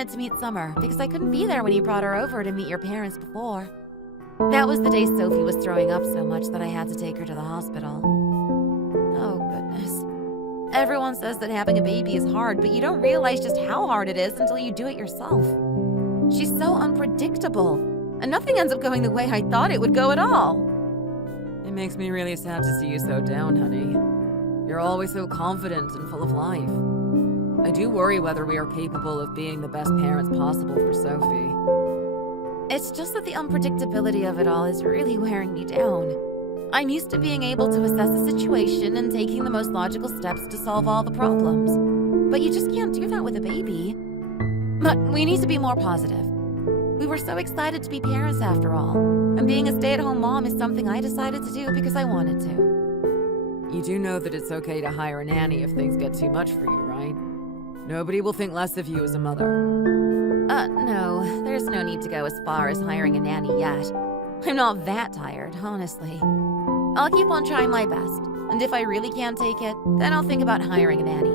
wanted to meet Summer because I couldn't be there when you brought her over to meet your parents before. That was the day Sophie was throwing up so much that I had to take her to the hospital. Oh, goodness. Everyone says that having a baby is hard, but you don't realize just how hard it is until you do it yourself. She's so unpredictable, and nothing ends up going the way I thought it would go at all. It makes me really sad to see you so down, honey. You're always so confident and full of life. I do worry whether we are capable of being the best parents possible for Sophie. It's just that the unpredictability of it all is really wearing me down. I'm used to being able to assess the situation and taking the most logical steps to solve all the problems. But you just can't do that with a baby. But we need to be more positive. We were so excited to be parents after all, and being a stay-at-home mom is something I decided to do because I wanted to. You do know that it's okay to hire a nanny if things get too much for you, right? Nobody will think less of you as a mother. No, there's no need to go as far as hiring a nanny yet. I'm not that tired, honestly. I'll keep on trying my best, and if I really can't take it, then I'll think about hiring a nanny.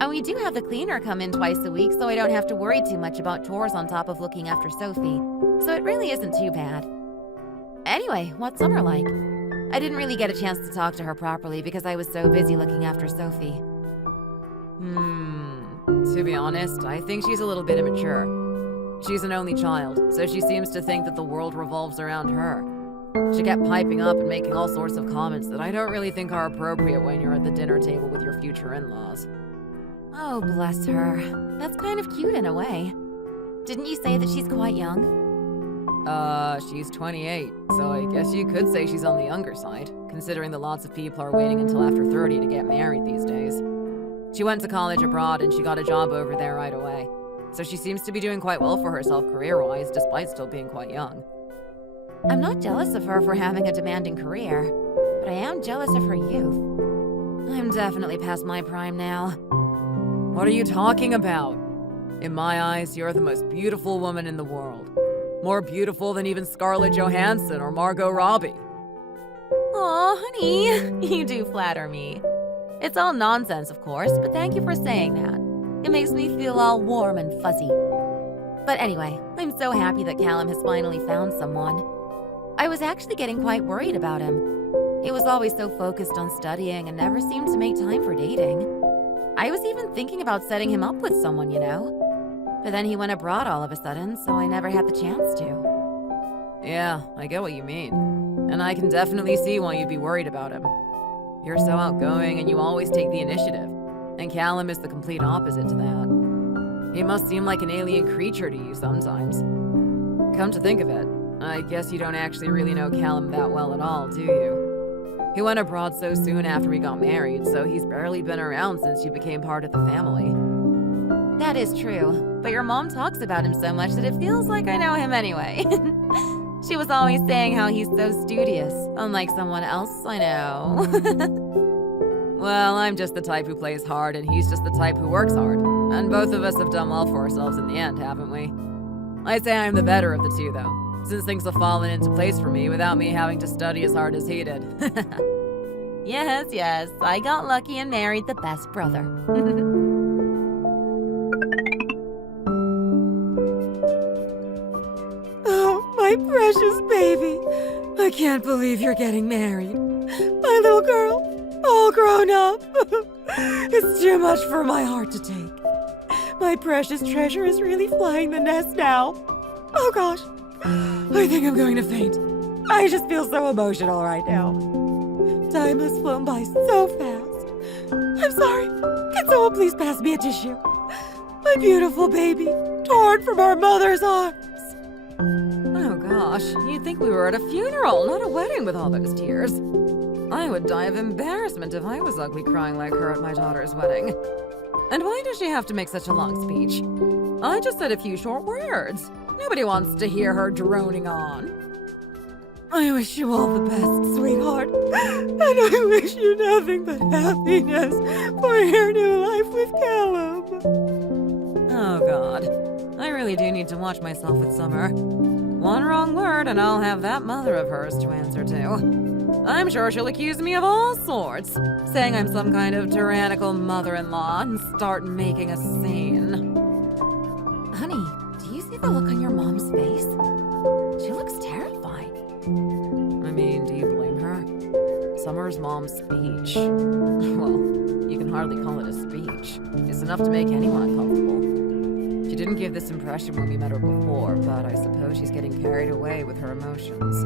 And we do have the cleaner come in twice a week, so I don't have to worry too much about chores on top of looking after Sophie, so it really isn't too bad. Anyway, what's Summer like? I didn't really get a chance to talk to her properly because I was so busy looking after Sophie. To be honest, I think she's a little bit immature. She's an only child, so she seems to think that the world revolves around her. She kept piping up and making all sorts of comments that I don't really think are appropriate when you're at the dinner table with your future in-laws. Oh, bless her. That's kind of cute in a way. Didn't you say that she's quite young? She's 28, so I guess you could say she's on the younger side, considering that lots of people are waiting until after 30 to get married these days. She went to college abroad and she got a job over there right away, so she seems to be doing quite well for herself career-wise despite still being quite young. I'm not jealous of her for having a demanding career, but I am jealous of her youth. I'm definitely past my prime now. What are you talking about? In my eyes, you're the most beautiful woman in the world. More beautiful than even Scarlett Johansson or Margot Robbie. Aw, honey, you do flatter me. It's all nonsense, of course, but thank you for saying that. It makes me feel all warm and fuzzy. But anyway, I'm so happy that Callum has finally found someone. I was actually getting quite worried about him. He was always so focused on studying and never seemed to make time for dating. I was even thinking about setting him up with someone, you know? But then he went abroad all of a sudden, so I never had the chance to. Yeah, I get what you mean. And I can definitely see why you'd be worried about him. You're so outgoing and you always take the initiative. And Callum is the complete opposite to that. He must seem like an alien creature to you sometimes. Come to think of it, I guess you don't actually really know Callum that well at all, do you? He went abroad so soon after we got married, so he's barely been around since you became part of the family. That is true, but your mom talks about him so much that it feels like I know him anyway. She was always saying how he's so studious, unlike someone else I know. Well, I'm just the type who plays hard, and he's just the type who works hard. And both of us have done well for ourselves in the end, haven't we? I'd say I'm the better of the two, though, since things have fallen into place for me without me having to study as hard as he did. Yes, I got lucky and married the best brother. My precious baby. I can't believe you're getting married. My little girl, all grown up. It's too much for my heart to take. My precious treasure is really flying the nest now. Oh gosh, I think I'm going to faint. I just feel so emotional right now. Time has flown by so fast. I'm sorry. Can someone please pass me a tissue? My beautiful baby, torn from our mother's arms. Oh gosh, you'd think we were at a funeral, not a wedding with all those tears. I would die of embarrassment if I was ugly crying like her at my daughter's wedding. And why does she have to make such a long speech? I just said a few short words. Nobody wants to hear her droning on. I wish you all the best, sweetheart. And I wish you nothing but happiness for your new life with Callum. Oh God, I really do need to watch myself with Summer. One wrong word and I'll have that mother of hers to answer to. I'm sure she'll accuse me of all sorts, saying I'm some kind of tyrannical mother-in-law and start making a scene. the look on your mom's face? She looks terrified. I mean, do you blame her? Summer's mom's speech. Well, you can hardly call it a speech. It's enough to make anyone uncomfortable. She didn't give this impression when we met her before, but I suppose she's getting carried away with her emotions.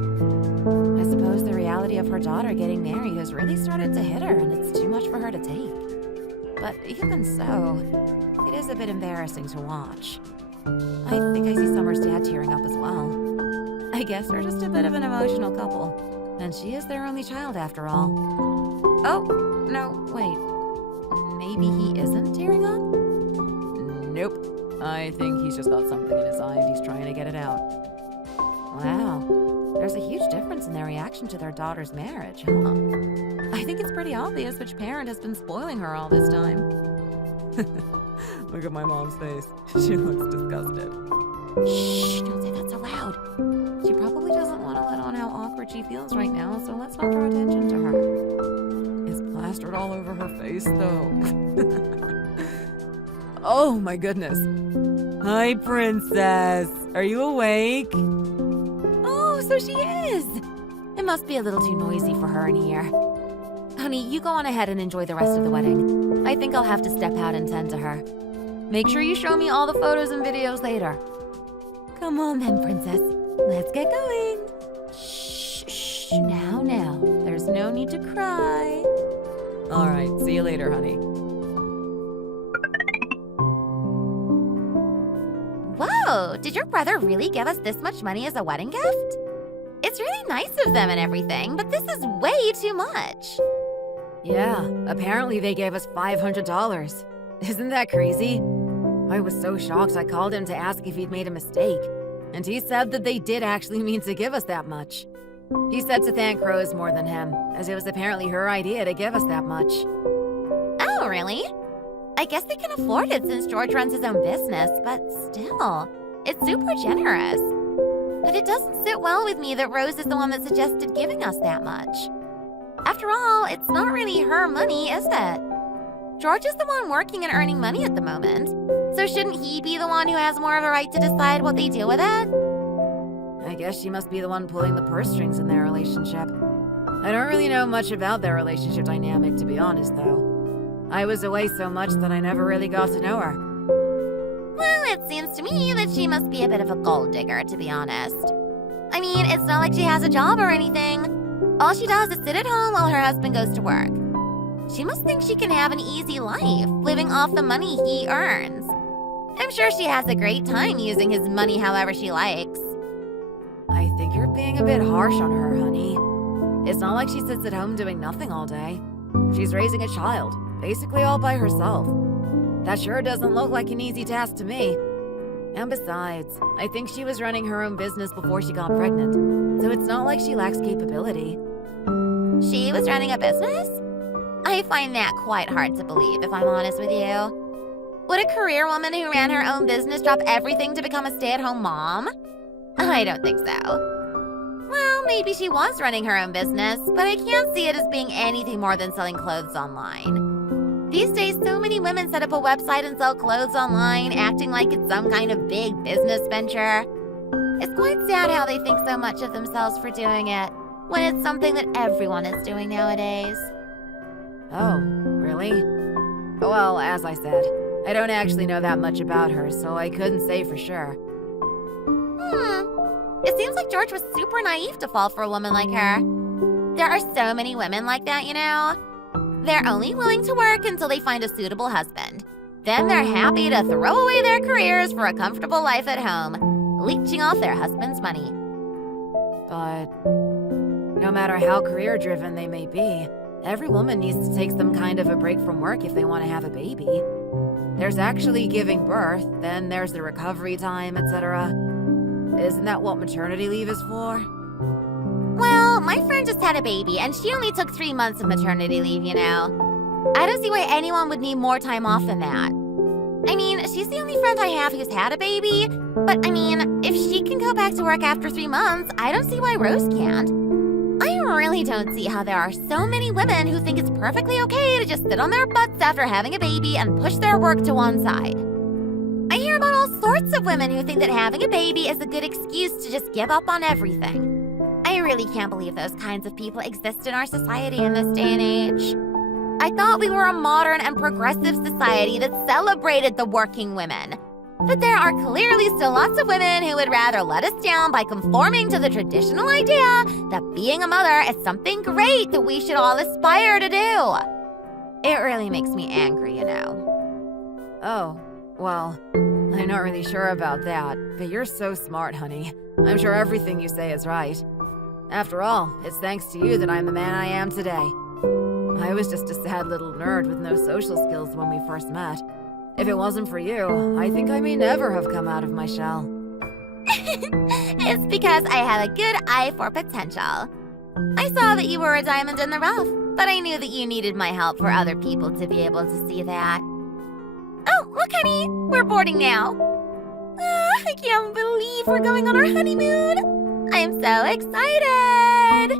I suppose the reality of her daughter getting married has really started to hit her, and it's too much for her to take. But even so, it is a bit embarrassing to watch. I think I see Summer's dad tearing up as well. I guess they're just a bit of an emotional couple, and she is their only child after all. Oh, no, wait. Maybe he isn't tearing up? Nope. I think he's just got something in his eye and he's trying to get it out. Wow, there's a huge difference in their reaction to their daughter's marriage, huh? I think it's pretty obvious which parent has been spoiling her all this time. Look at my mom's face. She looks disgusted. Shh, don't say that so loud. She probably doesn't want to let on how awkward she feels right now, so let's not draw attention to her. It's plastered all over her face, though. Oh, my goodness. Hi, princess. Are you awake? Oh, so she is! It must be a little too noisy for her in here. Honey, you go on ahead and enjoy the rest of the wedding. I think I'll have to step out and tend to her. Make sure you show me all the photos and videos later. Come on then, princess. Let's get going. Shh, shh, now. There's no need to cry. All right, see you later, honey. Whoa, did your brother really give us this much money as a wedding gift? It's really nice of them and everything, but this is way too much. Yeah, apparently they gave us $500. Isn't that crazy? I was so shocked I called him to ask if he'd made a mistake, and he said that they did actually mean to give us that much. He said to thank Rose more than him, as it was apparently her idea to give us that much. Oh, really? I guess they can afford it since George runs his own business, but still, it's super generous. But it doesn't sit well with me that Rose is the one that suggested giving us that much. After all, it's not really her money, is it? George is the one working and earning money at the moment, so shouldn't he be the one who has more of a right to decide what they do with it? I guess she must be the one pulling the purse strings in their relationship. I don't really know much about their relationship dynamic, to be honest, though. I was away so much that I never really got to know her. Well, it seems to me that she must be a bit of a gold digger, to be honest. I mean, it's not like she has a job or anything. All she does is sit at home while her husband goes to work. She must think she can have an easy life, living off the money he earns. I'm sure she has a great time using his money however she likes. I think you're being a bit harsh on her, honey. It's not like she sits at home doing nothing all day. She's raising a child, basically all by herself. That sure doesn't look like an easy task to me. And besides, I think she was running her own business before she got pregnant, so it's not like she lacks capability. She was running a business? I find that quite hard to believe, if I'm honest with you. Would a career woman who ran her own business drop everything to become a stay-at-home mom? I don't think so. Well, maybe she was running her own business, but I can't see it as being anything more than selling clothes online. These days, so many women set up a website and sell clothes online, acting like it's some kind of big business venture. It's quite sad how they think so much of themselves for doing it, when it's something that everyone is doing nowadays. Oh, really? Well, as I said, I don't actually know that much about her, so I couldn't say for sure. It seems like George was super naive to fall for a woman like her. There are so many women like that, you know? They're only willing to work until they find a suitable husband. Then they're happy to throw away their careers for a comfortable life at home, leeching off their husband's money. But no matter how career-driven they may be, every woman needs to take some kind of a break from work if they want to have a baby. There's actually giving birth, then there's the recovery time, etc. Isn't that what maternity leave is for? Well, my friend just had a baby, and she only took 3 months of maternity leave, you know. I don't see why anyone would need more time off than that. I mean, she's the only friend I have who's had a baby, but I mean, if she can go back to work after 3 months, I don't see why Rose can't. I really don't see how there are so many women who think it's perfectly okay to just sit on their butts after having a baby and push their work to one side. I hear about all sorts of women who think that having a baby is a good excuse to just give up on everything. I really can't believe those kinds of people exist in our society in this day and age. I thought we were a modern and progressive society that celebrated the working women. But there are clearly still lots of women who would rather let us down by conforming to the traditional idea that being a mother is something great that we should all aspire to do. It really makes me angry, you know. Oh, well, I'm not really sure about that, but you're so smart, honey. I'm sure everything you say is right. After all, it's thanks to you that I'm the man I am today. I was just a sad little nerd with no social skills when we first met. If it wasn't for you, I think I may never have come out of my shell. It's because I have a good eye for potential. I saw that you were a diamond in the rough, but I knew that you needed my help for other people to be able to see that. Oh, look, honey, we're boarding now. I can't believe we're going on our honeymoon. I am so excited!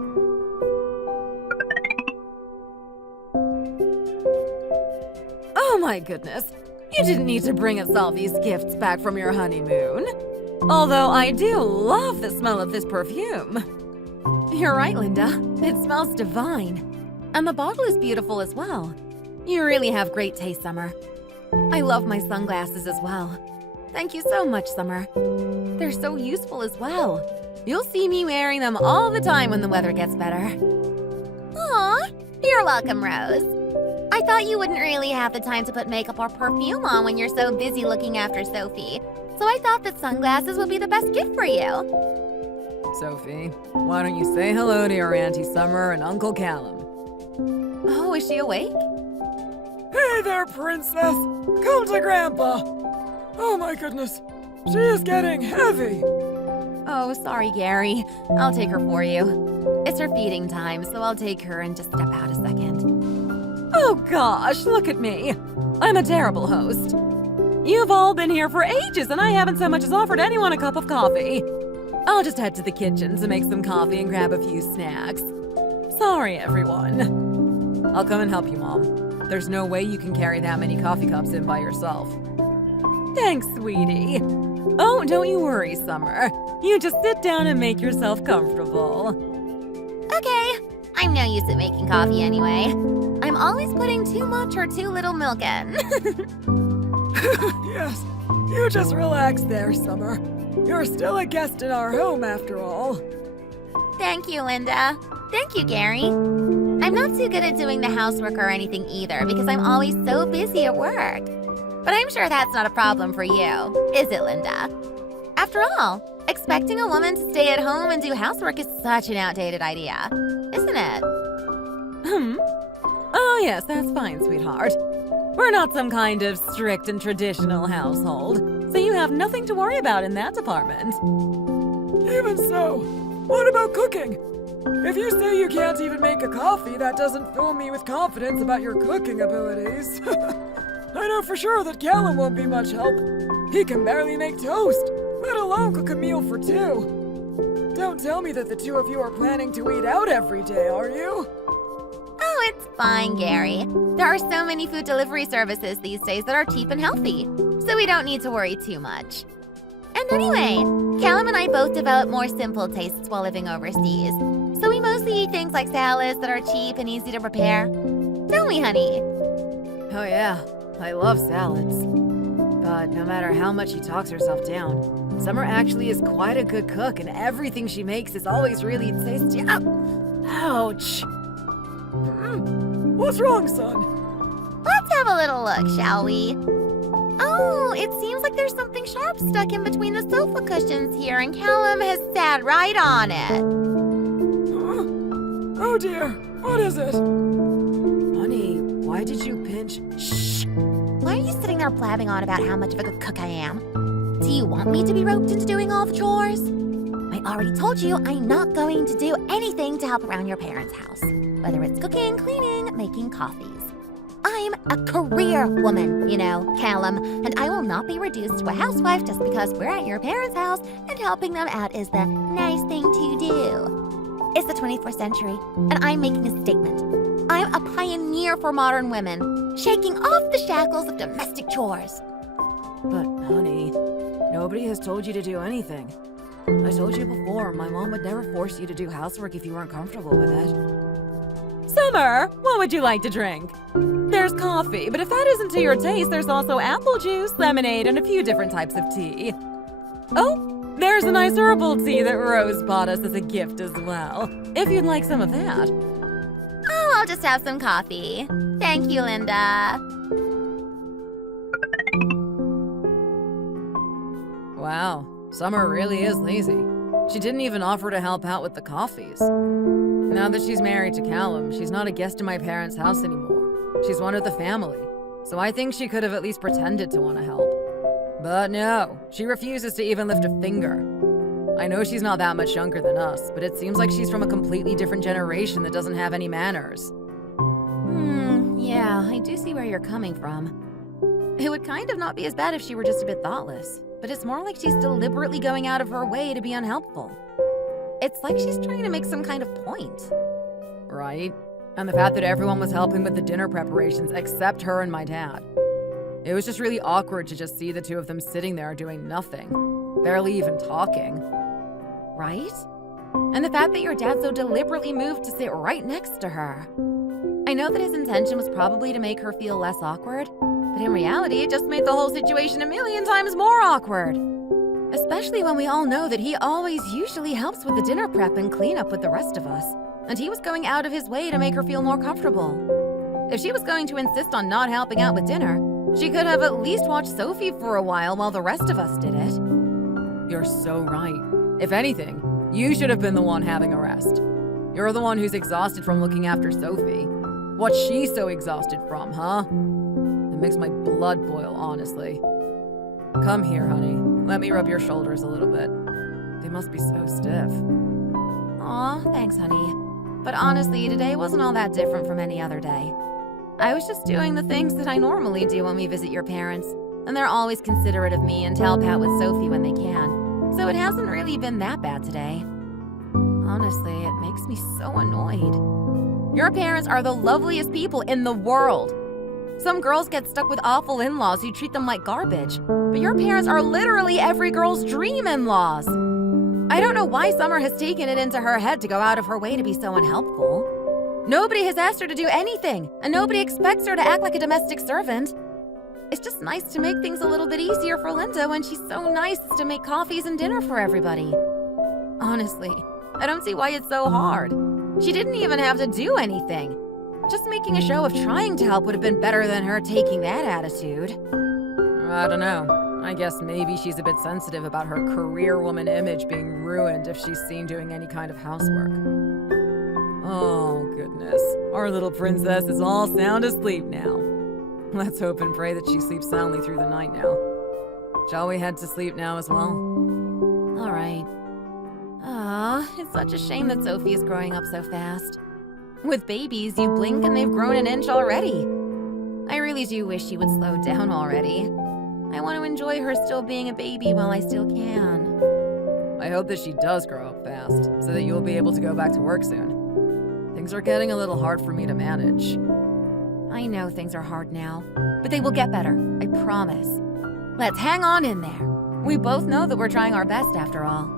Oh my goodness, you didn't need to bring us all these gifts back from your honeymoon. Although I do love the smell of this perfume. You're right, Linda, it smells divine. And the bottle is beautiful as well. You really have great taste, Summer. I love my sunglasses as well. Thank you so much, Summer. They're so useful as well. You'll see me wearing them all the time when the weather gets better. Aw, you're welcome, Rose. I thought you wouldn't really have the time to put makeup or perfume on when you're so busy looking after Sophie, so I thought that sunglasses would be the best gift for you. Sophie, why don't you say hello to your Auntie Summer and Uncle Callum? Oh, is she awake? Hey there, Princess! Come to Grandpa! Oh my goodness, she is getting heavy! Oh, sorry, Gary. I'll take her for you. It's her feeding time, so I'll take her and just step out a second. Oh gosh, look at me. I'm a terrible host. You've all been here for ages and I haven't so much as offered anyone a cup of coffee. I'll just head to the kitchen to make some coffee and grab a few snacks. Sorry, everyone. I'll come and help you, Mom. There's no way you can carry that many coffee cups in by yourself. Thanks, sweetie. Oh, don't you worry, Summer. You just sit down and make yourself comfortable. Okay, I'm no use at making coffee anyway. I'm always putting too much or too little milk in. Yes, you just relax there, Summer. You're still a guest in our home after all. Thank you, Linda. Thank you, Gary. I'm not too good at doing the housework or anything either because I'm always so busy at work. But I'm sure that's not a problem for you, is it, Linda? After all, expecting a woman to stay at home and do housework is such an outdated idea, isn't it? Oh yes, that's fine, sweetheart. We're not some kind of strict and traditional household, so you have nothing to worry about in that department. Even so, what about cooking? If you say you can't even make a coffee, that doesn't fill me with confidence about your cooking abilities. I know for sure that Callum won't be much help. He can barely make toast, let alone cook a meal for two. Don't tell me that the two of you are planning to eat out every day, are you? Oh, it's fine, Gary. There are so many food delivery services these days that are cheap and healthy, so we don't need to worry too much. And anyway, Callum and I both developed more simple tastes while living overseas, so we mostly eat things like salads that are cheap and easy to prepare. Don't we, honey? Oh yeah, I love salads. But no matter how much she talks herself down, Summer actually is quite a good cook and everything she makes is always really tasty. Ouch! What's wrong, son? Let's have a little look, shall we? Oh, it seems like there's something sharp stuck in between the sofa cushions here, and Callum has sat right on it. Oh dear, what is it? Honey, why did you pinch? Shh! Why are you sitting there blabbing on about how much of a good cook I am? Do you want me to be roped into doing all the chores? I already told you I'm not going to do anything to help around your parents' house. Whether it's cooking, cleaning, making coffees. I'm a career woman, you know, Callum, and I will not be reduced to a housewife just because we're at your parents' house and helping them out is the nice thing to do. It's the 24th century, and I'm making a statement. I'm a pioneer for modern women, shaking off the shackles of domestic chores. But honey, nobody has told you to do anything. I told you before, my mom would never force you to do housework if you weren't comfortable with it. Summer, what would you like to drink? There's coffee, but if that isn't to your taste, there's also apple juice, lemonade, and a few different types of tea. Oh, there's a nice herbal tea that Rose bought us as a gift as well, if you'd like some of that. Oh, I'll just have some coffee. Thank you, Linda. Wow, Summer really is lazy. She didn't even offer to help out with the coffees. Now that she's married to Callum, she's not a guest in my parents' house anymore. She's one of the family, so I think she could have at least pretended to want to help. But no, she refuses to even lift a finger. I know she's not that much younger than us, but it seems like she's from a completely different generation that doesn't have any manners. Yeah, I do see where you're coming from. It would kind of not be as bad if she were just a bit thoughtless, but it's more like she's deliberately going out of her way to be unhelpful. It's like she's trying to make some kind of point. Right? And the fact that everyone was helping with the dinner preparations except her and my dad. It was just really awkward to just see the two of them sitting there doing nothing, barely even talking. Right? And the fact that your dad so deliberately moved to sit right next to her. I know that his intention was probably to make her feel less awkward, but in reality, it just made the whole situation a million times more awkward. Especially when we all know that he always usually helps with the dinner prep and cleanup with the rest of us, and he was going out of his way to make her feel more comfortable. If she was going to insist on not helping out with dinner, she could have at least watched Sophie for a while the rest of us did it. You're so right. If anything, you should have been the one having a rest. You're the one who's exhausted from looking after Sophie. What's she so exhausted from, huh? It makes my blood boil, honestly. Come here, honey. Let me rub your shoulders a little bit. They must be so stiff. Aw, thanks, honey. But honestly, today wasn't all that different from any other day. I was just doing the things that I normally do when we visit your parents, and they're always considerate of me and help out with Sophie when they can. So it hasn't really been that bad today. Honestly, it makes me so annoyed. Your parents are the loveliest people in the world. Some girls get stuck with awful in-laws who treat them like garbage, but your parents are literally every girl's dream in-laws. I don't know why Summer has taken it into her head to go out of her way to be so unhelpful. Nobody has asked her to do anything, and nobody expects her to act like a domestic servant. It's just nice to make things a little bit easier for Linda when she's so nice as to make coffees and dinner for everybody. Honestly, I don't see why it's so hard. She didn't even have to do anything. Just making a show of trying to help would have been better than her taking that attitude. I don't know. I guess maybe she's a bit sensitive about her career woman image being ruined if she's seen doing any kind of housework. Oh, goodness. Our little princess is all sound asleep now. Let's hope and pray that she sleeps soundly through the night now. Shall we head to sleep now as well? All right. Ah, it's such a shame that Sophie is growing up so fast. With babies, you blink and they've grown an inch already. I really do wish she would slow down already. I want to enjoy her still being a baby while I still can. I hope that she does grow up fast, so that you'll be able to go back to work soon. Things are getting a little hard for me to manage. I know things are hard now, but they will get better, I promise. Let's hang on in there. We both know that we're trying our best after all.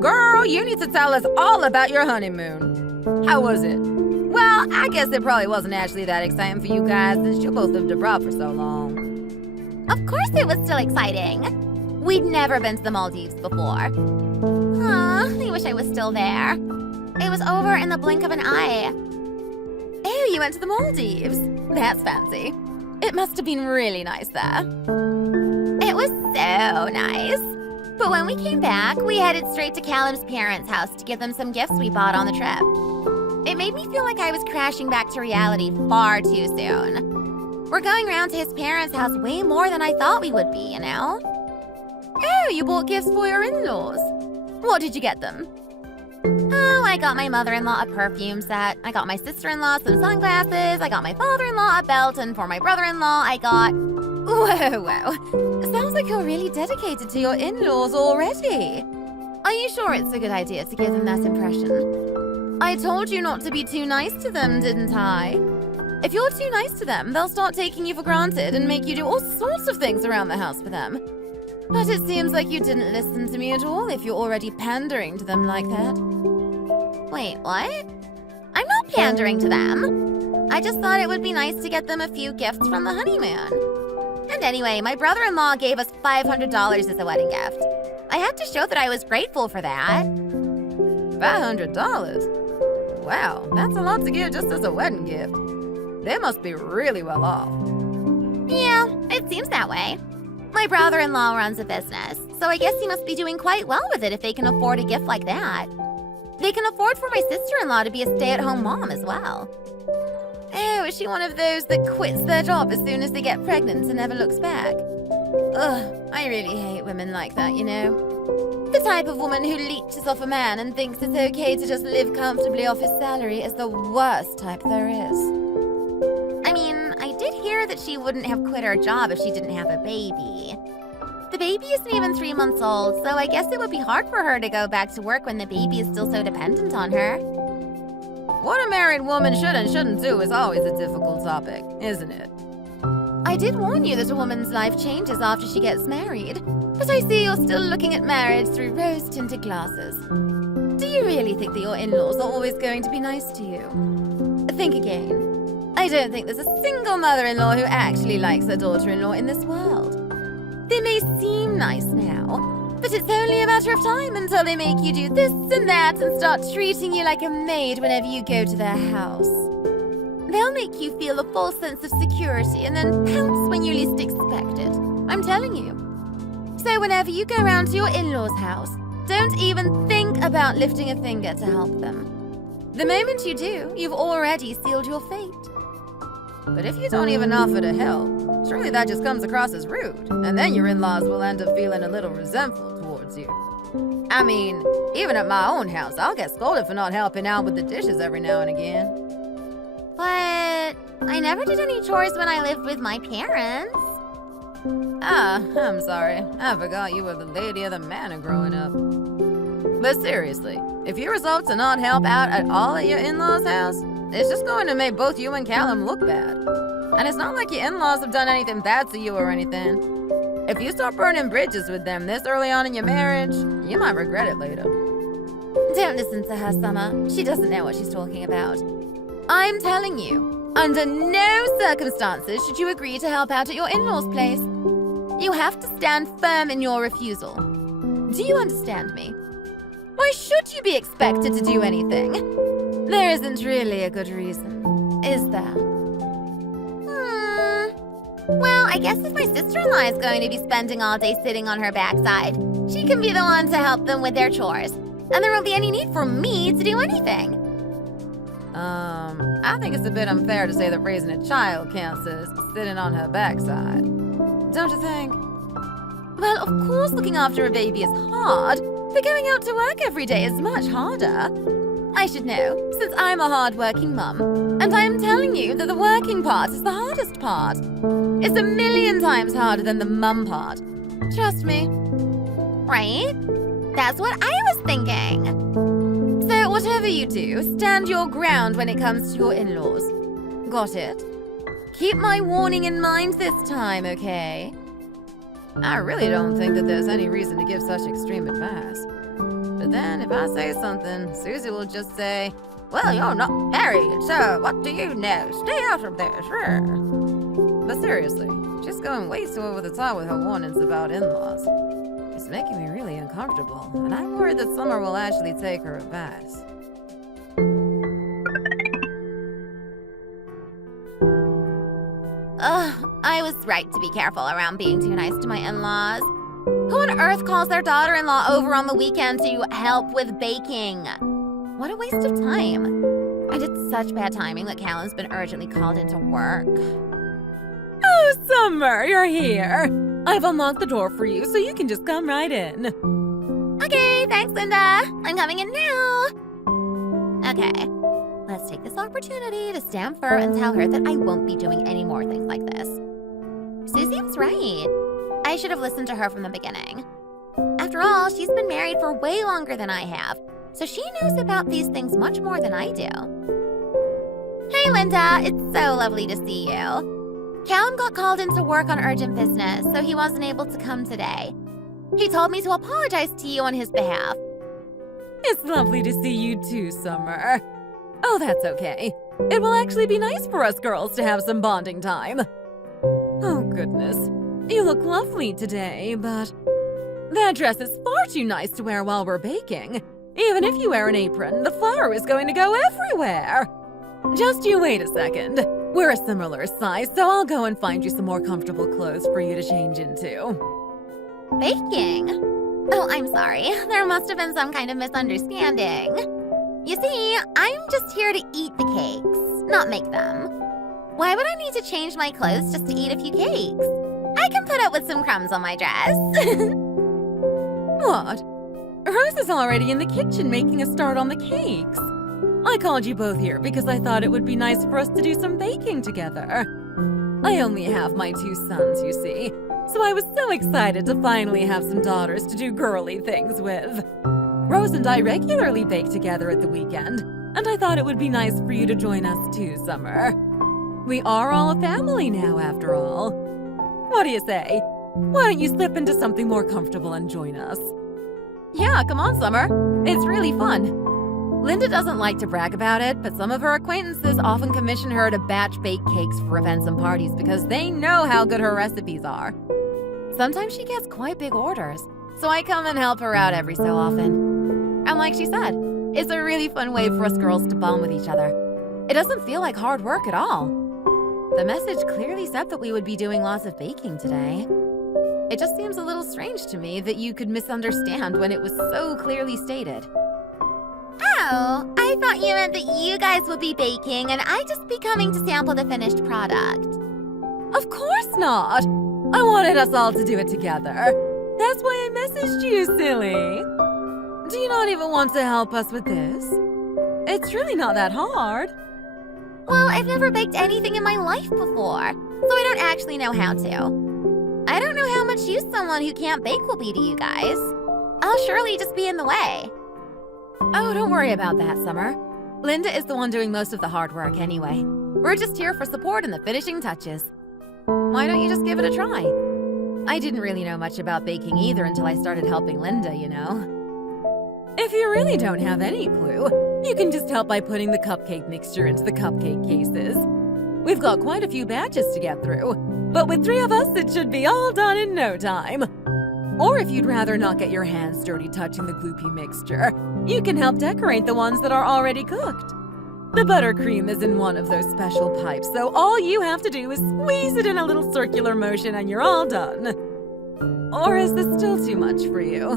Girl, you need to tell us all about your honeymoon. How was it? Well, I guess it probably wasn't actually that exciting for you guys since you both lived abroad for so long. Of course it was still exciting. We'd never been to the Maldives before. I wish I was still there. It was over in the blink of an eye. Ew, you went to the Maldives. That's fancy. It must have been really nice there. It was so nice. But when we came back, we headed straight to Callum's parents' house to give them some gifts we bought on the trip. It made me feel like I was crashing back to reality far too soon. We're going round to his parents' house way more than I thought we would be, you know? Oh, you bought gifts for your in-laws. What did you get them? Oh, I got my mother-in-law a perfume set. I got my sister-in-law some sunglasses. I got my father-in-law a belt. And for my brother-in-law, I got... Whoa. Sounds like you're really dedicated to your in-laws already. Are you sure it's a good idea to give them that impression? I told you not to be too nice to them, didn't I? If you're too nice to them, they'll start taking you for granted and make you do all sorts of things around the house for them. But it seems like you didn't listen to me at all if you're already pandering to them like that. Wait, what? I'm not pandering to them. I just thought it would be nice to get them a few gifts from the honeymoon. And anyway, my brother-in-law gave us $500 as a wedding gift. I had to show that I was grateful for that. $500? Wow, that's a lot to give just as a wedding gift. They must be really well off. Yeah, it seems that way. My brother-in-law runs a business, so I guess he must be doing quite well with it if they can afford a gift like that. They can afford for my sister-in-law to be a stay-at-home mom as well. Oh, is she one of those that quits their job as soon as they get pregnant and never looks back? Ugh, I really hate women like that, you know? The type of woman who leeches off a man and thinks it's okay to just live comfortably off his salary is the worst type there is. I mean, I did hear that she wouldn't have quit her job if she didn't have a baby. The baby isn't even 3 months old, so I guess it would be hard for her to go back to work when the baby is still so dependent on her. What a married woman should and shouldn't do is always a difficult topic, isn't it? I did warn you that a woman's life changes after she gets married, but I see you're still looking at marriage through rose-tinted glasses. Do you really think that your in-laws are always going to be nice to you? Think again. I don't think there's a single mother-in-law who actually likes her daughter-in-law in this world. They may seem nice now, but it's only a matter of time until they make you do this and that and start treating you like a maid whenever you go to their house. They'll make you feel a false sense of security and then pounce when you least expect it. I'm telling you. So whenever you go round to your in-laws' house, don't even think about lifting a finger to help them. The moment you do, you've already sealed your fate. But if you don't even offer to help, surely that just comes across as rude, and then your in-laws will end up feeling a little resentful towards you. I mean, even at my own house, I'll get scolded for not helping out with the dishes every now and again. But I never did any chores when I lived with my parents. Ah, I'm sorry. I forgot you were the lady of the manor growing up. But seriously, if you resolve to not help out at all at your in-laws' house, it's just going to make both you and Callum look bad. And it's not like your in-laws have done anything bad to you or anything. If you start burning bridges with them this early on in your marriage, you might regret it later. Don't listen to her, Summer. She doesn't know what she's talking about. I'm telling you, under no circumstances should you agree to help out at your in-laws' place. You have to stand firm in your refusal. Do you understand me? Why should you be expected to do anything? There isn't really a good reason, is there? Well, I guess if my sister-in-law is going to be spending all day sitting on her backside, she can be the one to help them with their chores. And there won't be any need for me to do anything. I think it's a bit unfair to say that raising a child counts as sitting on her backside. Don't you think? Well, of course looking after a baby is hard, but going out to work every day is much harder. I should know, since I'm a hard-working mum. And I'm telling you that the working part is the hardest part. It's 1,000,000 times harder than the mum part. Trust me. Right? That's what I was thinking. So whatever you do, stand your ground when it comes to your in-laws. Got it? Keep my warning in mind this time, okay? I really don't think that there's any reason to give such extreme advice. But then if I say something, Susie will just say, "Well, you're not married, so what do you know? Stay out of this." But seriously, she's going way too over the top with her warnings about in-laws. It's making me really uncomfortable, and I'm worried that Summer will actually take her advice. I was right to be careful around being too nice to my in-laws. Who on earth calls their daughter-in-law over on the weekend to help with baking? What a waste of time. And it's such bad timing that Callum's been urgently called into work. Oh, Summer, you're here. I've unlocked the door for you, so you can just come right in. Okay, thanks, Linda. I'm coming in now. Okay, let's take this opportunity to stand firm and tell her that I won't be doing any more things like this. Susie was right. I should have listened to her from the beginning. After all, she's been married for way longer than I have, so she knows about these things much more than I do. Hey, Linda. It's so lovely to see you. Callum got called into work on urgent business, so he wasn't able to come today. He told me to apologize to you on his behalf. It's lovely to see you too, Summer. Oh, that's okay. It will actually be nice for us girls to have some bonding time. Oh, goodness. You look lovely today, but that dress is far too nice to wear while we're baking. Even if you wear an apron, the flour is going to go everywhere. Just you wait a second. We're a similar size, so I'll go and find you some more comfortable clothes for you to change into. Baking? Oh, I'm sorry. There must have been some kind of misunderstanding. You see, I'm just here to eat the cakes, not make them. Why would I need to change my clothes just to eat a few cakes? I can put up with some crumbs on my dress. What? Rose is already in the kitchen making a start on the cakes. I called you both here because I thought it would be nice for us to do some baking together. I only have my 2 sons, you see, so I was so excited to finally have some daughters to do girly things with. Rose and I regularly bake together at the weekend, and I thought it would be nice for you to join us too, Summer. We are all a family now, after all. What do you say? Why don't you slip into something more comfortable and join us? Yeah, come on, Summer. It's really fun. Linda doesn't like to brag about it, but some of her acquaintances often commission her to batch bake cakes for events and parties because they know how good her recipes are. Sometimes she gets quite big orders, so I come and help her out every so often. And like she said, it's a really fun way for us girls to bond with each other. It doesn't feel like hard work at all. The message clearly said that we would be doing lots of baking today. It just seems a little strange to me that you could misunderstand when it was so clearly stated. Oh, I thought you meant that you guys would be baking and I'd just be coming to sample the finished product. Of course not! I wanted us all to do it together. That's why I messaged you, silly. Do you not even want to help us with this? It's really not that hard. Well, I've never baked anything in my life before, so I don't actually know how to. I don't know how much use someone who can't bake will be to you guys. I'll surely just be in the way. Oh, don't worry about that, Summer. Linda is the one doing most of the hard work anyway. We're just here for support and the finishing touches. Why don't you just give it a try? I didn't really know much about baking either until I started helping Linda, you know. If you really don't have any clue, you can just help by putting the cupcake mixture into the cupcake cases. We've got quite a few batches to get through, but with 3 of us, it should be all done in no time. Or if you'd rather not get your hands dirty touching the gloopy mixture, you can help decorate the ones that are already cooked. The buttercream is in one of those special pipes, so all you have to do is squeeze it in a little circular motion and you're all done. Or is this still too much for you?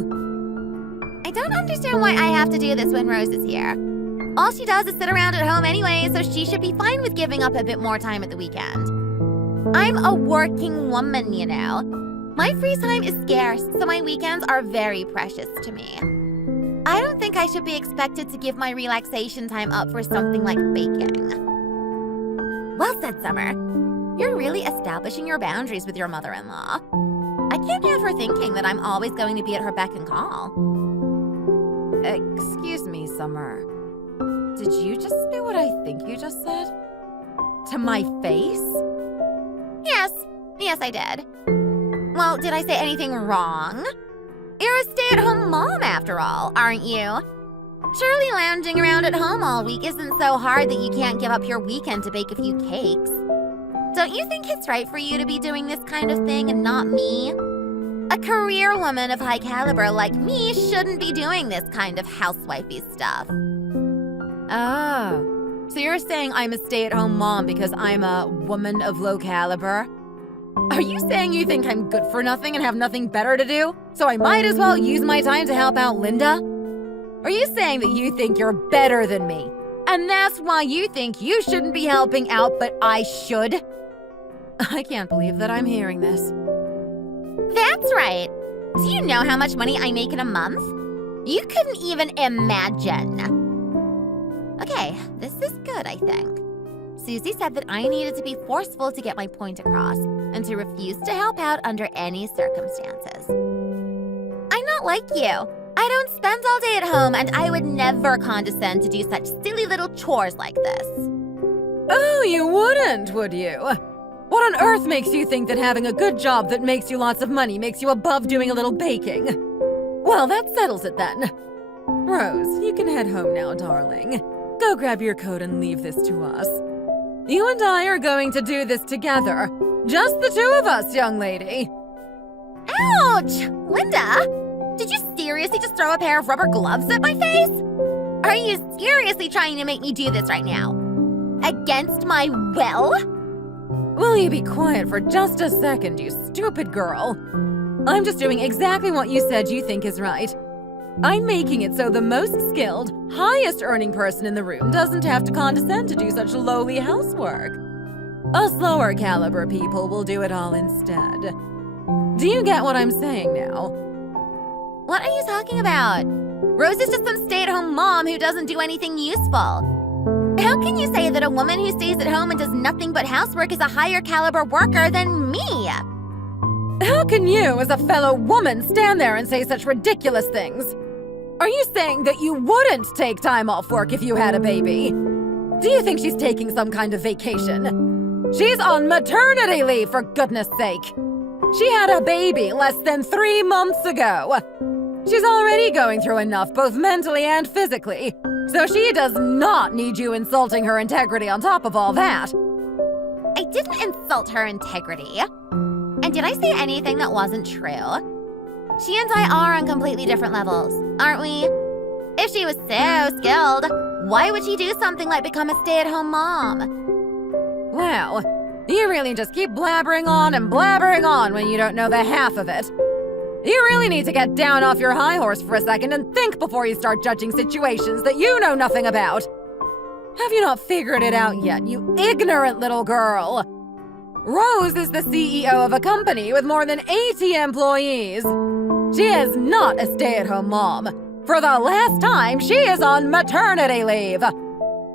I don't understand why I have to do this when Rose is here. All she does is sit around at home anyway, so she should be fine with giving up a bit more time at the weekend. I'm a working woman, you know. My free time is scarce, so my weekends are very precious to me. I don't think I should be expected to give my relaxation time up for something like baking. Well said, Summer. You're really establishing your boundaries with your mother-in-law. I can't have her thinking that I'm always going to be at her beck and call. Excuse me, Summer. Did you just say what I think you just said? To my face? Yes, I did. Well, did I say anything wrong? You're a stay-at-home mom, after all, aren't you? Surely lounging around at home all week isn't so hard that you can't give up your weekend to bake a few cakes. Don't you think it's right for you to be doing this kind of thing and not me? A career woman of high caliber like me shouldn't be doing this kind of housewifey stuff. Oh, so you're saying I'm a stay-at-home mom because I'm a woman of low caliber? Are you saying you think I'm good for nothing and have nothing better to do, so I might as well use my time to help out Linda? Are you saying that you think you're better than me, and that's why you think you shouldn't be helping out, but I should? I can't believe that I'm hearing this. That's right. Do you know how much money I make in a month? You couldn't even imagine. Okay, this is good, I think. Susie said that I needed to be forceful to get my point across and to refuse to help out under any circumstances. I'm not like you. I don't spend all day at home, and I would never condescend to do such silly little chores like this. Oh, you wouldn't, would you? What on earth makes you think that having a good job that makes you lots of money makes you above doing a little baking? Well, that settles it then. Rose, you can head home now, darling. Go grab your coat and leave this to us. You and I are going to do this together. Just the two of us, young lady. Ouch! Linda, did you seriously just throw a pair of rubber gloves at my face? Are you seriously trying to make me do this right now? Against my will? Will you be quiet for just a second, you stupid girl? I'm just doing exactly what you said you think is right. I'm making it so the most skilled, highest earning person in the room doesn't have to condescend to do such lowly housework. Us lower caliber people will do it all instead. Do you get what I'm saying now? What are you talking about? Rose is just some stay-at-home mom who doesn't do anything useful. How can you say that a woman who stays at home and does nothing but housework is a higher caliber worker than me? How can you, as a fellow woman, stand there and say such ridiculous things? Are you saying that you wouldn't take time off work if you had a baby? Do you think she's taking some kind of vacation? She's on maternity leave, for goodness sake! She had a baby less than 3 months ago! She's already going through enough, both mentally and physically, so she does not need you insulting her integrity on top of all that. I didn't insult her integrity. And did I say anything that wasn't true? She and I are on completely different levels, aren't we? If she was so skilled, why would she do something like become a stay-at-home mom? Wow, you really just keep blabbering on when you don't know the half of it. You really need to get down off your high horse for a second and think before you start judging situations that you know nothing about. Have you not figured it out yet, you ignorant little girl? Rose is the CEO of a company with more than 80 employees. She is not a stay-at-home mom. For the last time, she is on maternity leave.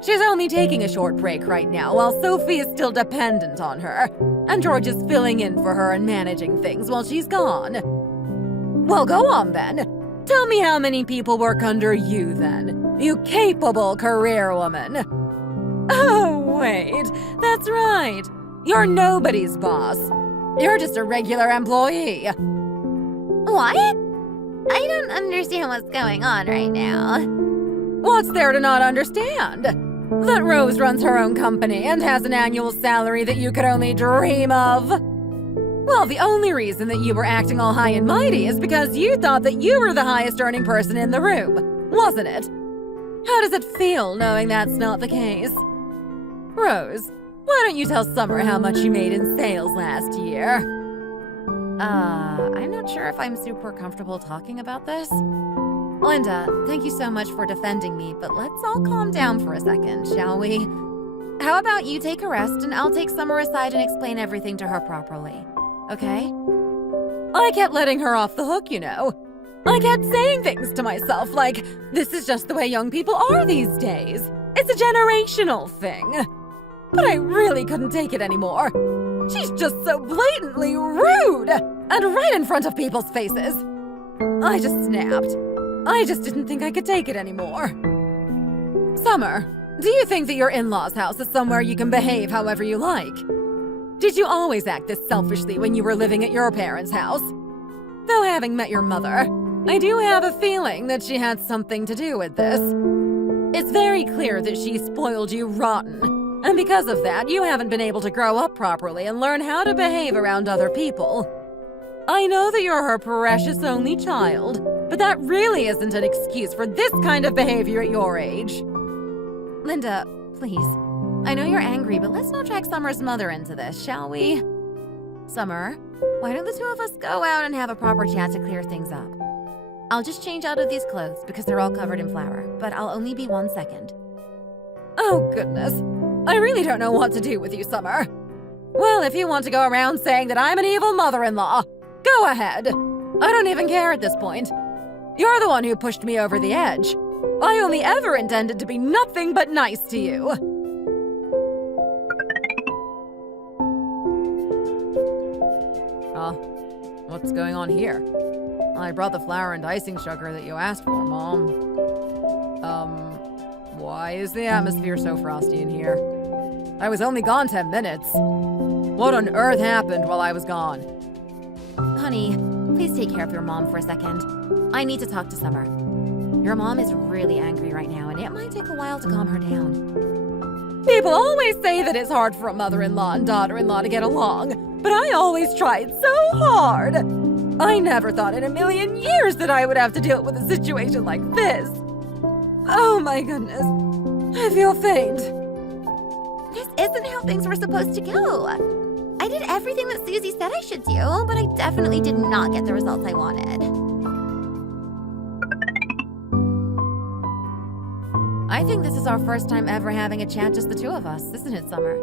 She's only taking a short break right now while Sophie is still dependent on her, and George is filling in for her and managing things while she's gone. Well, go on then. Tell me how many people work under you then, you capable career woman. Oh, wait, that's right. You're nobody's boss. You're just a regular employee. What? I don't understand what's going on right now. What's there to not understand? That Rose runs her own company and has an annual salary that you could only dream of. Well, the only reason that you were acting all high and mighty is because you thought that you were the highest earning person in the room, wasn't it? How does it feel knowing that's not the case? Rose, why don't you tell Summer how much you made in sales last year? I'm not sure if I'm super comfortable talking about this. Linda, thank you so much for defending me, but let's all calm down for a second, shall we? How about you take a rest and I'll take Summer aside and explain everything to her properly, okay? I kept letting her off the hook, you know. I kept saying things to myself like, this is just the way young people are these days. It's a generational thing. But I really couldn't take it anymore. She's just so blatantly rude! And right in front of people's faces. I just snapped. I just didn't think I could take it anymore. Summer, do you think that your in-laws' house is somewhere you can behave however you like? Did you always act this selfishly when you were living at your parents' house? Though having met your mother, I do have a feeling that she had something to do with this. It's very clear that she spoiled you rotten. And because of that, you haven't been able to grow up properly and learn how to behave around other people. I know that you're her precious only child, but that really isn't an excuse for this kind of behavior at your age. Linda, please. I know you're angry, but let's not drag Summer's mother into this, shall we? Summer, why don't the two of us go out and have a proper chat to clear things up? I'll just change out of these clothes because they're all covered in flour, but I'll only be 1 second. Oh, goodness. I really don't know what to do with you, Summer. Well, if you want to go around saying that I'm an evil mother-in-law, go ahead. I don't even care at this point. You're the one who pushed me over the edge. I only ever intended to be nothing but nice to you. What's going on here? I brought the flour and icing sugar that you asked for, Mom. Why is the atmosphere so frosty in here? I was only gone 10 minutes. What on earth happened while I was gone? Honey, please take care of your mom for a second. I need to talk to Summer. Your mom is really angry right now, and it might take a while to calm her down. People always say that it's hard for a mother-in-law and daughter-in-law to get along, but I always tried so hard. I never thought in a million years that I would have to deal with a situation like this. Oh my goodness. I feel faint. This isn't how things were supposed to go. I did everything that Susie said I should do, but I definitely did not get the results I wanted. I think this is our first time ever having a chat, just the two of us, isn't it, Summer?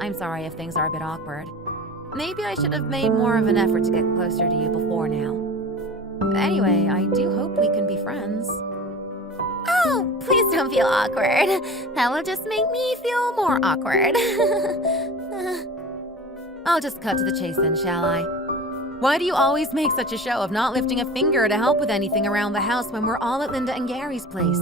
I'm sorry if things are a bit awkward. Maybe I should have made more of an effort to get closer to you before now. Anyway, I do hope we can be friends. Oh, please don't feel awkward. That will just make me feel more awkward. I'll just cut to the chase then, shall I? Why do you always make such a show of not lifting a finger to help with anything around the house when we're all at Linda and Gary's place?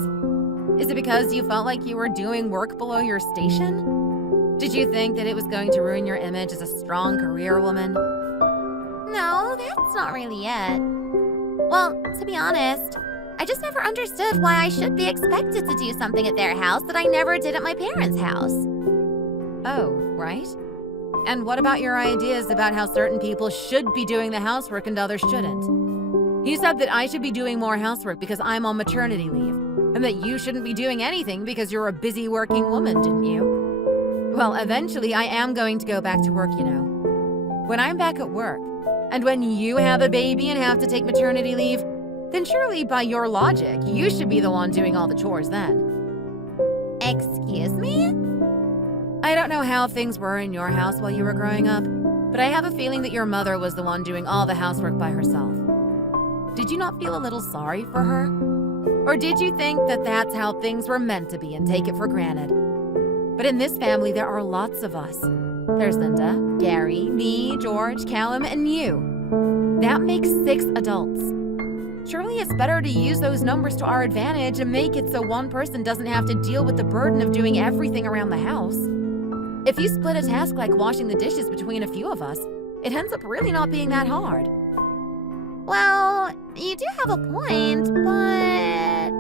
Is it because you felt like you were doing work below your station? Did you think that it was going to ruin your image as a strong career woman? No, that's not really it. Well, to be honest, I just never understood why I should be expected to do something at their house that I never did at my parents' house. Oh, right? And what about your ideas about how certain people should be doing the housework and others shouldn't? You said that I should be doing more housework because I'm on maternity leave, and that you shouldn't be doing anything because you're a busy working woman, didn't you? Well, eventually I am going to go back to work, you know. When I'm back at work, and when you have a baby and have to take maternity leave, then surely by your logic, you should be the one doing all the chores then. Excuse me? I don't know how things were in your house while you were growing up, but I have a feeling that your mother was the one doing all the housework by herself. Did you not feel a little sorry for her? Or did you think that that's how things were meant to be and take it for granted? But in this family, there are lots of us. There's Linda, Gary, me, George, Callum, and you. That makes 6 adults. Surely it's better to use those numbers to our advantage and make it so one person doesn't have to deal with the burden of doing everything around the house. If you split a task like washing the dishes between a few of us, it ends up really not being that hard. Well, you do have a point, but...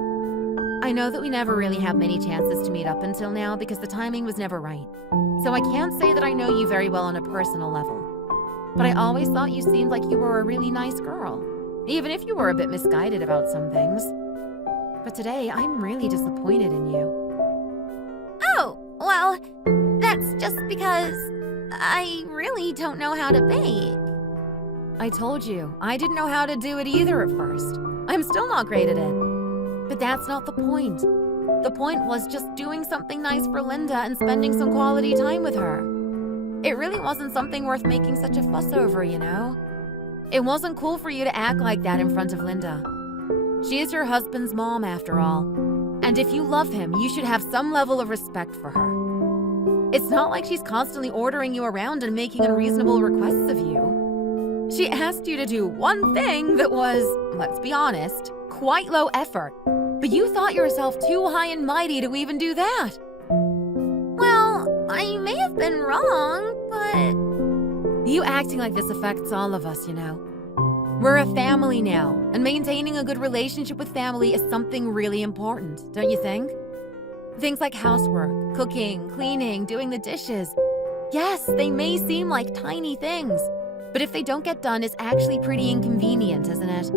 I know that we never really have many chances to meet up until now because the timing was never right. So I can't say that I know you very well on a personal level. But I always thought you seemed like you were a really nice girl, even if you were a bit misguided about some things. But today, I'm really disappointed in you. Oh, well, that's just because I really don't know how to bake. I told you, I didn't know how to do it either at first. I'm still not great at it. But that's not the point. The point was just doing something nice for Linda and spending some quality time with her. It really wasn't something worth making such a fuss over, you know? It wasn't cool for you to act like that in front of Linda. She is your husband's mom, after all. And if you love him, you should have some level of respect for her. It's not like she's constantly ordering you around and making unreasonable requests of you. She asked you to do one thing that was, let's be honest, quite low effort. But you thought yourself too high and mighty to even do that. Well, I may have been wrong, but... You acting like this affects all of us, you know. We're a family now, and maintaining a good relationship with family is something really important, don't you think? Things like housework, cooking, cleaning, doing the dishes. Yes, they may seem like tiny things, but if they don't get done, it's actually pretty inconvenient, isn't it?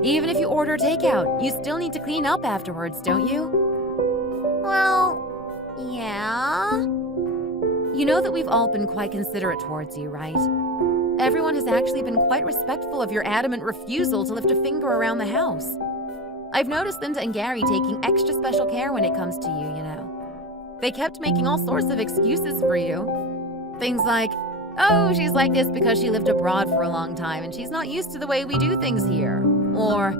Even if you order takeout, you still need to clean up afterwards, don't you? Well, yeah. You know that we've all been quite considerate towards you, right? Everyone has actually been quite respectful of your adamant refusal to lift a finger around the house. I've noticed Linda and Gary taking extra special care when it comes to you, you know. They kept making all sorts of excuses for you. Things like, oh, she's like this because she lived abroad for a long time and she's not used to the way we do things here. Or,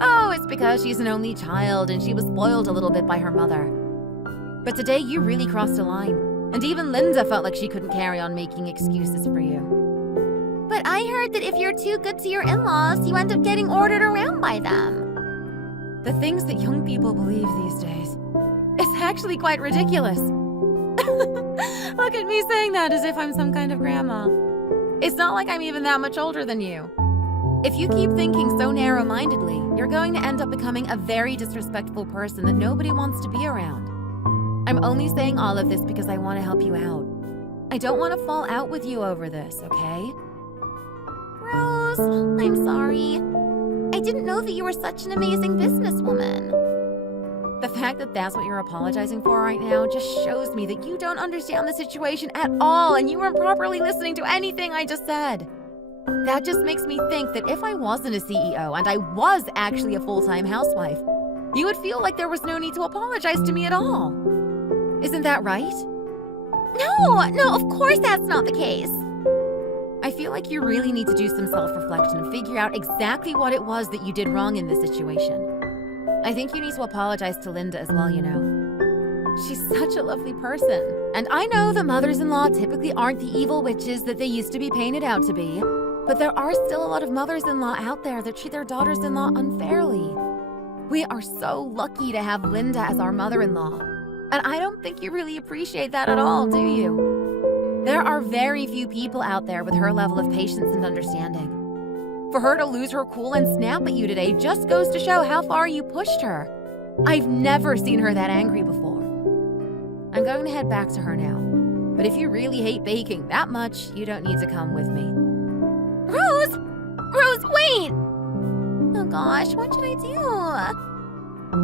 oh, it's because she's an only child and she was spoiled a little bit by her mother. But today you really crossed a line, and even Linda felt like she couldn't carry on making excuses for you. But I heard that if you're too good to your in-laws, you end up getting ordered around by them. The things that young people believe these days. It's actually quite ridiculous. Look at me saying that as if I'm some kind of grandma. It's not like I'm even that much older than you. If you keep thinking so narrow-mindedly, you're going to end up becoming a very disrespectful person that nobody wants to be around. I'm only saying all of this because I want to help you out. I don't want to fall out with you over this, okay? Rose, I'm sorry. I didn't know that you were such an amazing businesswoman. The fact that that's what you're apologizing for right now just shows me that you don't understand the situation at all and you weren't properly listening to anything I just said. That just makes me think that if I wasn't a CEO and I was actually a full-time housewife, you would feel like there was no need to apologize to me at all. Isn't that right? No, of course that's not the case. I feel like you really need to do some self-reflection and figure out exactly what it was that you did wrong in this situation. I think you need to apologize to Linda as well, you know. She's such a lovely person. And I know that mothers-in-law typically aren't the evil witches that they used to be painted out to be, but there are still a lot of mothers-in-law out there that treat their daughters-in-law unfairly. We are so lucky to have Linda as our mother-in-law, and I don't think you really appreciate that at all, do you? There are very few people out there with her level of patience and understanding. For her to lose her cool and snap at you today just goes to show how far you pushed her. I've never seen her that angry before. I'm going to head back to her now, but if you really hate baking that much, you don't need to come with me. Rose, wait! Oh gosh, what should I do?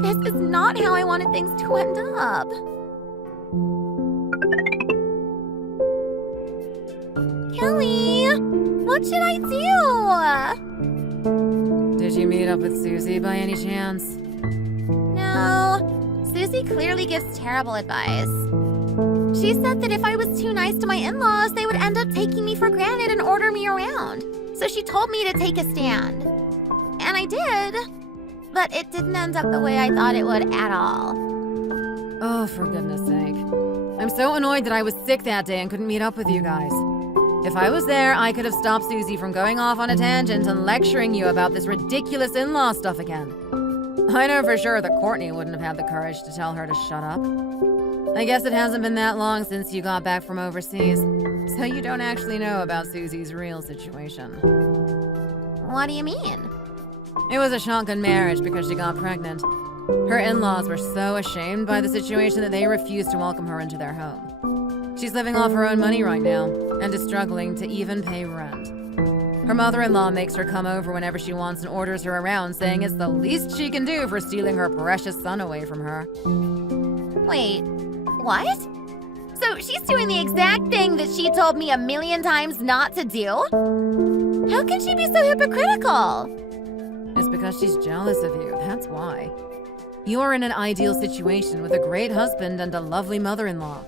This is not how I wanted things to end up. Kelly, what should I do? Did you meet up with Susie by any chance? No, Susie clearly gives terrible advice. She said that if I was too nice to my in-laws, they would end up taking me for granted and order me around. So she told me to take a stand. And I did. But it didn't end up the way I thought it would at all. Oh, for goodness sake. I'm so annoyed that I was sick that day and couldn't meet up with you guys. If I was there, I could have stopped Susie from going off on a tangent and lecturing you about this ridiculous in-law stuff again. I know for sure that Courtney wouldn't have had the courage to tell her to shut up. I guess it hasn't been that long since you got back from overseas, so you don't actually know about Susie's real situation. What do you mean? It was a shotgun marriage because she got pregnant. Her in-laws were so ashamed by the situation that they refused to welcome her into their home. She's living off her own money right now and is struggling to even pay rent. Her mother-in-law makes her come over whenever she wants and orders her around, saying it's the least she can do for stealing her precious son away from her. Wait, what? So she's doing the exact thing that she told me a million times not to do? How can she be so hypocritical? It's because she's jealous of you, that's why. You're in an ideal situation with a great husband and a lovely mother-in-law.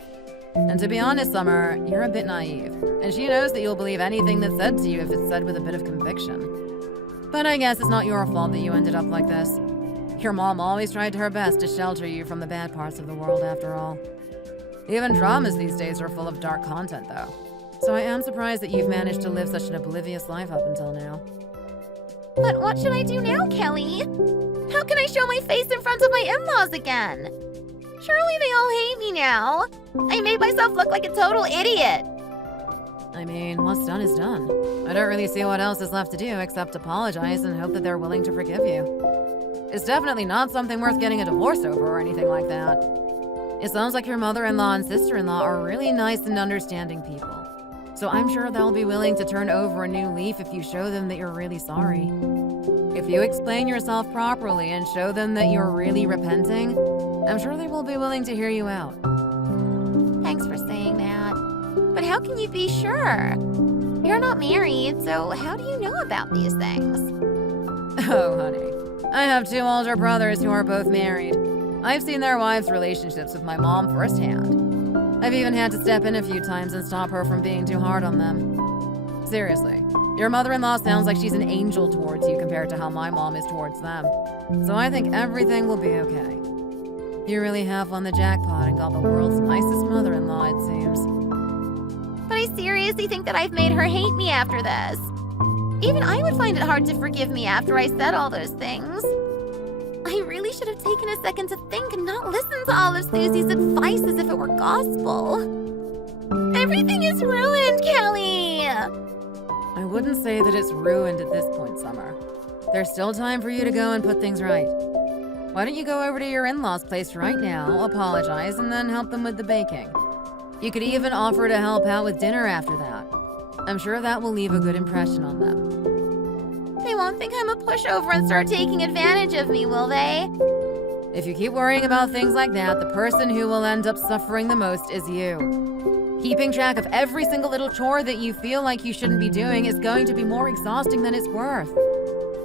And to be honest, Summer, you're a bit naive, and she knows that you'll believe anything that's said to you if it's said with a bit of conviction. But I guess it's not your fault that you ended up like this. Your mom always tried her best to shelter you from the bad parts of the world, after all. Even dramas these days are full of dark content, though. So I am surprised that you've managed to live such an oblivious life up until now. But what should I do now, Kelly? How can I show my face in front of my in-laws again? Surely they all hate me now. I made myself look like a total idiot. I mean, what's done is done. I don't really see what else is left to do except apologize and hope that they're willing to forgive you. It's definitely not something worth getting a divorce over or anything like that. It sounds like your mother-in-law and sister-in-law are really nice and understanding people. So I'm sure they'll be willing to turn over a new leaf if you show them that you're really sorry. If you explain yourself properly and show them that you're really repenting, I'm sure they will be willing to hear you out. Thanks for saying that. But how can you be sure? You're not married, so how do you know about these things? Oh, honey. I have 2 older brothers who are both married. I've seen their wives' relationships with my mom firsthand. I've even had to step in a few times and stop her from being too hard on them. Seriously, your mother-in-law sounds like she's an angel towards you compared to how my mom is towards them. So I think everything will be okay. You really have won the jackpot and got the world's nicest mother-in-law, it seems. But I seriously think that I've made her hate me after this. Even I would find it hard to forgive me after I said all those things. I really really should have taken a second to think and not listen to all of Susie's advice as if it were gospel. Everything is ruined, Kelly! I wouldn't say that it's ruined at this point, Summer. There's still time for you to go and put things right. Why don't you go over to your in-laws' place right now, apologize, and then help them with the baking? You could even offer to help out with dinner after that. I'm sure that will leave a good impression on them. They won't think I'm a pushover and start taking advantage of me, will they? If you keep worrying about things like that, the person who will end up suffering the most is you. Keeping track of every single little chore that you feel like you shouldn't be doing is going to be more exhausting than it's worth.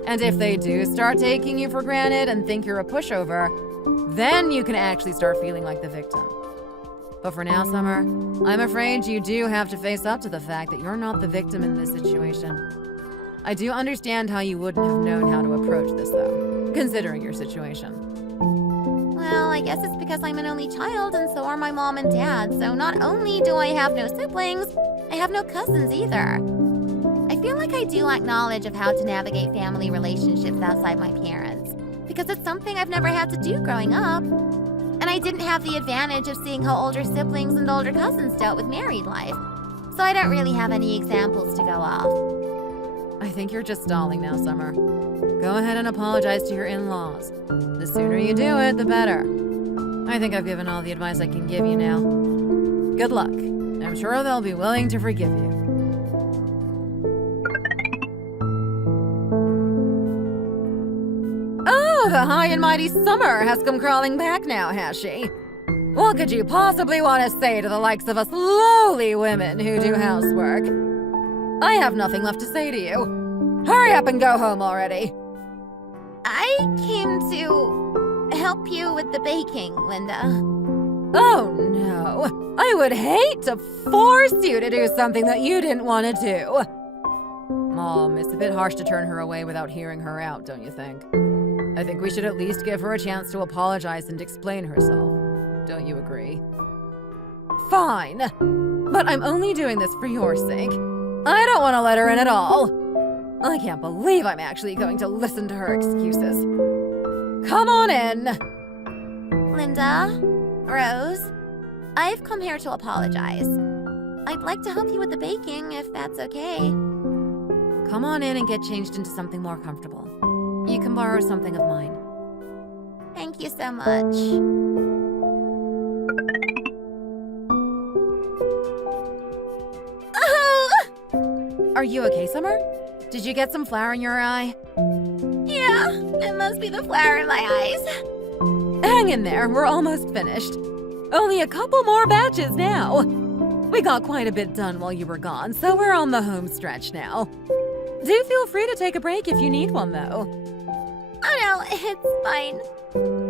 And if they do start taking you for granted and think you're a pushover, then you can actually start feeling like the victim. But for now, Summer, I'm afraid you do have to face up to the fact that you're not the victim in this situation. I do understand how you wouldn't have known how to approach this, though, considering your situation. Well, I guess it's because I'm an only child and so are my mom and dad, so not only do I have no siblings, I have no cousins either. I feel like I do lack knowledge of how to navigate family relationships outside my parents, because it's something I've never had to do growing up. And I didn't have the advantage of seeing how older siblings and older cousins dealt with married life, so I don't really have any examples to go off. I think you're just stalling now, Summer. Go ahead and apologize to your in-laws. The sooner you do it, the better. I think I've given all the advice I can give you now. Good luck. I'm sure they'll be willing to forgive you. Oh, the high and mighty Summer has come crawling back now, has she? What could you possibly want to say to the likes of us lowly women who do housework? I have nothing left to say to you. Hurry up and go home already. I came to help you with the baking, Linda. Oh no, I would hate to force you to do something that you didn't want to do. Mom, it's a bit harsh to turn her away without hearing her out, don't you think? I think we should at least give her a chance to apologize and explain herself. Don't you agree? Fine, but I'm only doing this for your sake. I don't want to let her in at all. I can't believe I'm actually going to listen to her excuses. Come on in. Linda, Rose, I've come here to apologize. I'd like to help you with the baking, if that's okay. Come on in and get changed into something more comfortable. You can borrow something of mine. Thank you so much. Oh! Are you okay, Summer? Did you get some flour in your eye? Yeah, it must be the flour in my eyes. Hang in there, we're almost finished. Only a couple more batches now. We got quite a bit done while you were gone, so we're on the home stretch now. Do feel free to take a break if you need one, though. Oh no, it's fine.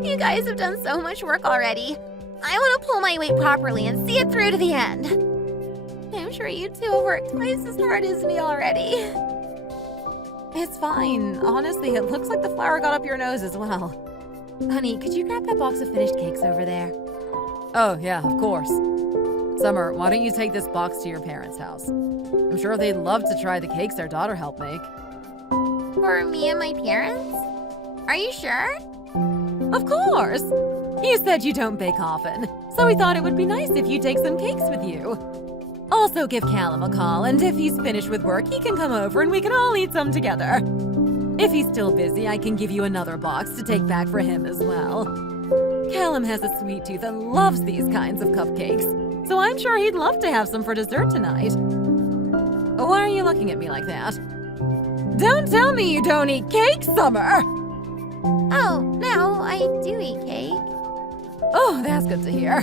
You guys have done so much work already. I want to pull my weight properly and see it through to the end. I'm sure you two have worked twice as hard as me already. It's fine. Honestly, it looks like the flour got up your nose as well. Honey, could you grab that box of finished cakes over there? Oh, yeah, of course. Summer, why don't you take this box to your parents' house? I'm sure they'd love to try the cakes their daughter helped make. For me and my parents? Are you sure? Of course! You said you don't bake often, so we thought it would be nice if you take some cakes with you. Also give Callum a call, and if he's finished with work, he can come over and we can all eat some together. If he's still busy, I can give you another box to take back for him as well. Callum has a sweet tooth and loves these kinds of cupcakes, so I'm sure he'd love to have some for dessert tonight. Why are you looking at me like that? Don't tell me you don't eat cake, Summer! Oh, no, I do eat cake. Oh, that's good to hear.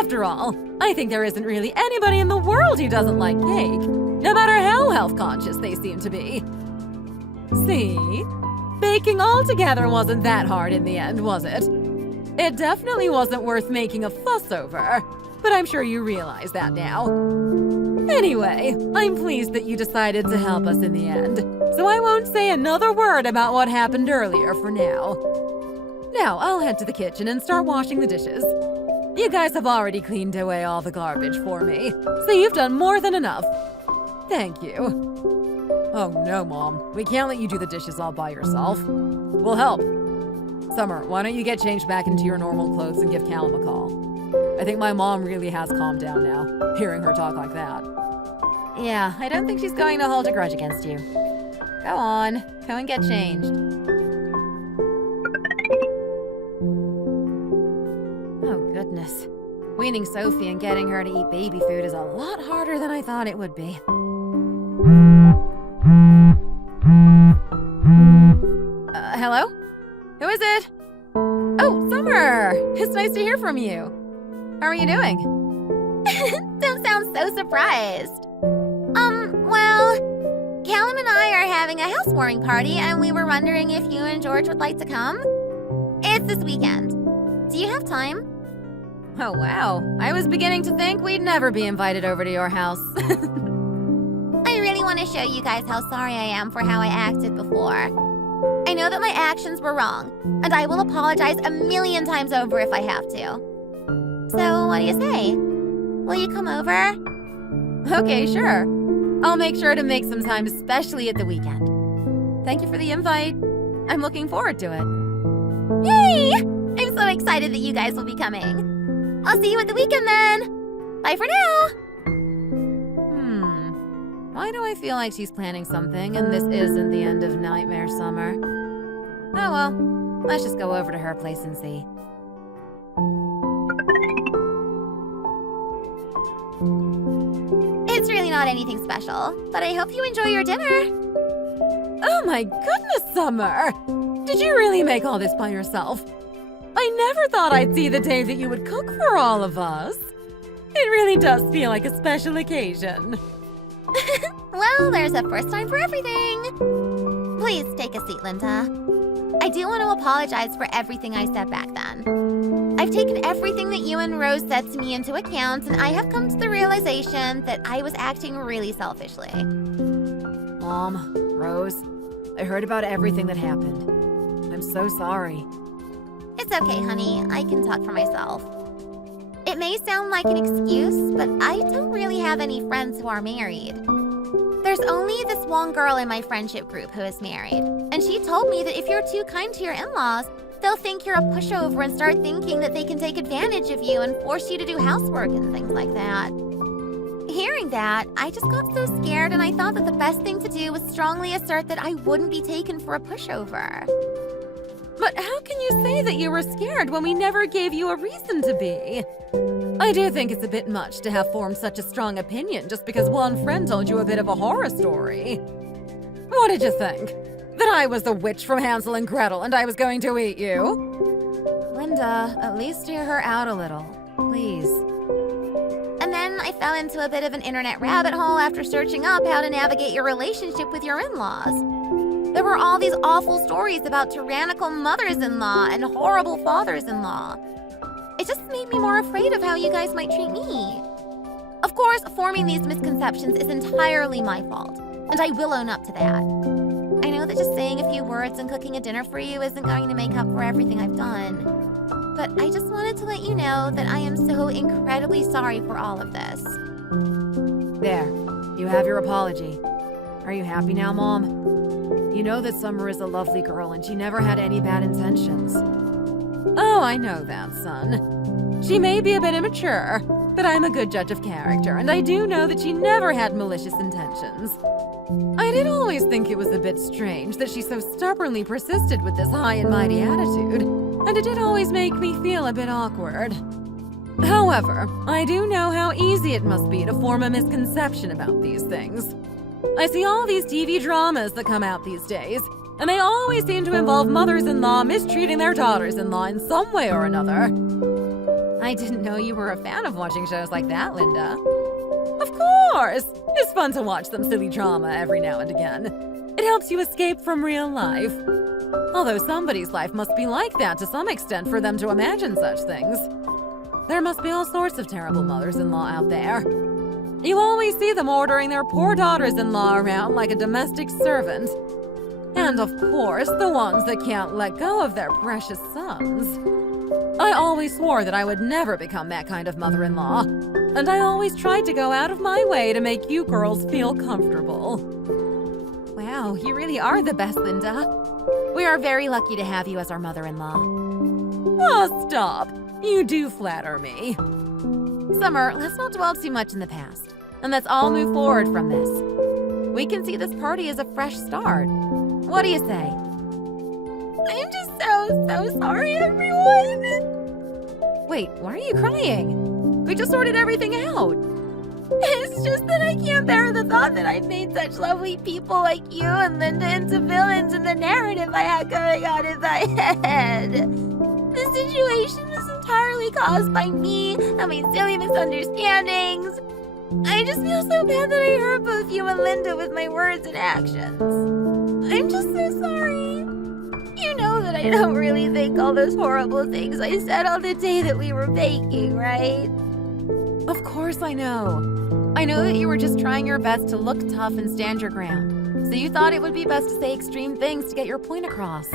After all, I think there isn't really anybody in the world who doesn't like cake, no matter how health conscious they seem to be. See? Baking altogether wasn't that hard in the end, was it? It definitely wasn't worth making a fuss over, but I'm sure you realize that now. Anyway, I'm pleased that you decided to help us in the end, so I won't say another word about what happened earlier for now. Now, I'll head to the kitchen and start washing the dishes. You guys have already cleaned away all the garbage for me, so you've done more than enough. Thank you. Oh no, Mom. We can't let you do the dishes all by yourself. We'll help. Summer, why don't you get changed back into your normal clothes and give Callum a call? I think my mom really has calmed down now, hearing her talk like that. Yeah, I don't think she's going to hold a grudge against you. Go on, go and get changed. Oh, goodness. Weaning Sophie and getting her to eat baby food is a lot harder than I thought it would be. Hello? Who is it? Oh, Summer! It's nice to hear from you. How are you doing? Don't sound so surprised. Well, Callum and I are having a housewarming party, and we were wondering if you and George would like to come. It's this weekend. Do you have time? Oh, wow. I was beginning to think we'd never be invited over to your house. I really want to show you guys how sorry I am for how I acted before. I know that my actions were wrong, and I will apologize a million times over if I have to. So, what do you say? Will you come over? Okay, sure. I'll make sure to make some time, especially at the weekend. Thank you for the invite. I'm looking forward to it. Yay! I'm so excited that you guys will be coming. I'll see you at the weekend then. Bye for now. Why do I feel like she's planning something and this isn't the end of Nightmare Summer? Oh well, let's just go over to her place and see. It's really not anything special, but I hope you enjoy your dinner. Oh my goodness, Summer! Did you really make all this by yourself? I never thought I'd see the day that you would cook for all of us. It really does feel like a special occasion. Well, there's a first time for everything. Please take a seat, Linda. I do want to apologize for everything I said back then. I've taken everything that you and Rose said to me into account, and I have come to the realization that I was acting really selfishly. Mom, Rose, I heard about everything that happened. I'm so sorry. It's okay, honey. I can talk for myself. It may sound like an excuse, but I don't really have any friends who are married. There's only this one girl in my friendship group who is married, and she told me that if you're too kind to your in-laws, they'll think you're a pushover and start thinking that they can take advantage of you and force you to do housework and things like that. Hearing that, I just got so scared, and I thought that the best thing to do was strongly assert that I wouldn't be taken for a pushover. But how can you say that you were scared when we never gave you a reason to be? I do think it's a bit much to have formed such a strong opinion just because one friend told you a bit of a horror story. What did you think? That I was the witch from Hansel and Gretel and I was going to eat you? Linda, at least hear her out a little, please. And then I fell into a bit of an internet rabbit hole after searching up how to navigate your relationship with your in-laws. There were all these awful stories about tyrannical mothers-in-law and horrible fathers-in-law. It just made me more afraid of how you guys might treat me. Of course, forming these misconceptions is entirely my fault, and I will own up to that. I know that just saying a few words and cooking a dinner for you isn't going to make up for everything I've done. But I just wanted to let you know that I am so incredibly sorry for all of this. There, you have your apology. Are you happy now, Mom? You know that Summer is a lovely girl and she never had any bad intentions. Oh, I know that, son. She may be a bit immature, but I'm a good judge of character, and I do know that she never had malicious intentions. I did always think it was a bit strange that she so stubbornly persisted with this high and mighty attitude, and it did always make me feel a bit awkward. However, I do know how easy it must be to form a misconception about these things. I see all these TV dramas that come out these days, and they always seem to involve mothers-in-law mistreating their daughters-in-law in some way or another. I didn't know you were a fan of watching shows like that, Linda. Of course! It's fun to watch some silly drama every now and again. It helps you escape from real life. Although somebody's life must be like that to some extent for them to imagine such things. There must be all sorts of terrible mothers-in-law out there. You always see them ordering their poor daughters-in-law around like a domestic servant. And of course, the ones that can't let go of their precious sons. I always swore that I would never become that kind of mother-in-law, and I always tried to go out of my way to make you girls feel comfortable. Wow, you really are the best, Linda. We are very lucky to have you as our mother-in-law. Oh, stop. You do flatter me. Summer, let's not dwell too much in the past, and let's all move forward from this. We can see this party as a fresh start. What do you say? I'm just so sorry, everyone. Wait, why are you crying? We just sorted everything out. It's just that I can't bear the thought that I've made such lovely people like you and Linda into villains in the narrative I had going on in my head. The situation was entirely caused by me and my silly misunderstandings. I just feel so bad that I hurt both you and Linda with my words and actions. I'm just so sorry. You know that I don't really think all those horrible things I said on the day that we were baking, right? Of course I know. I know that you were just trying your best to look tough and stand your ground. So you thought it would be best to say extreme things to get your point across.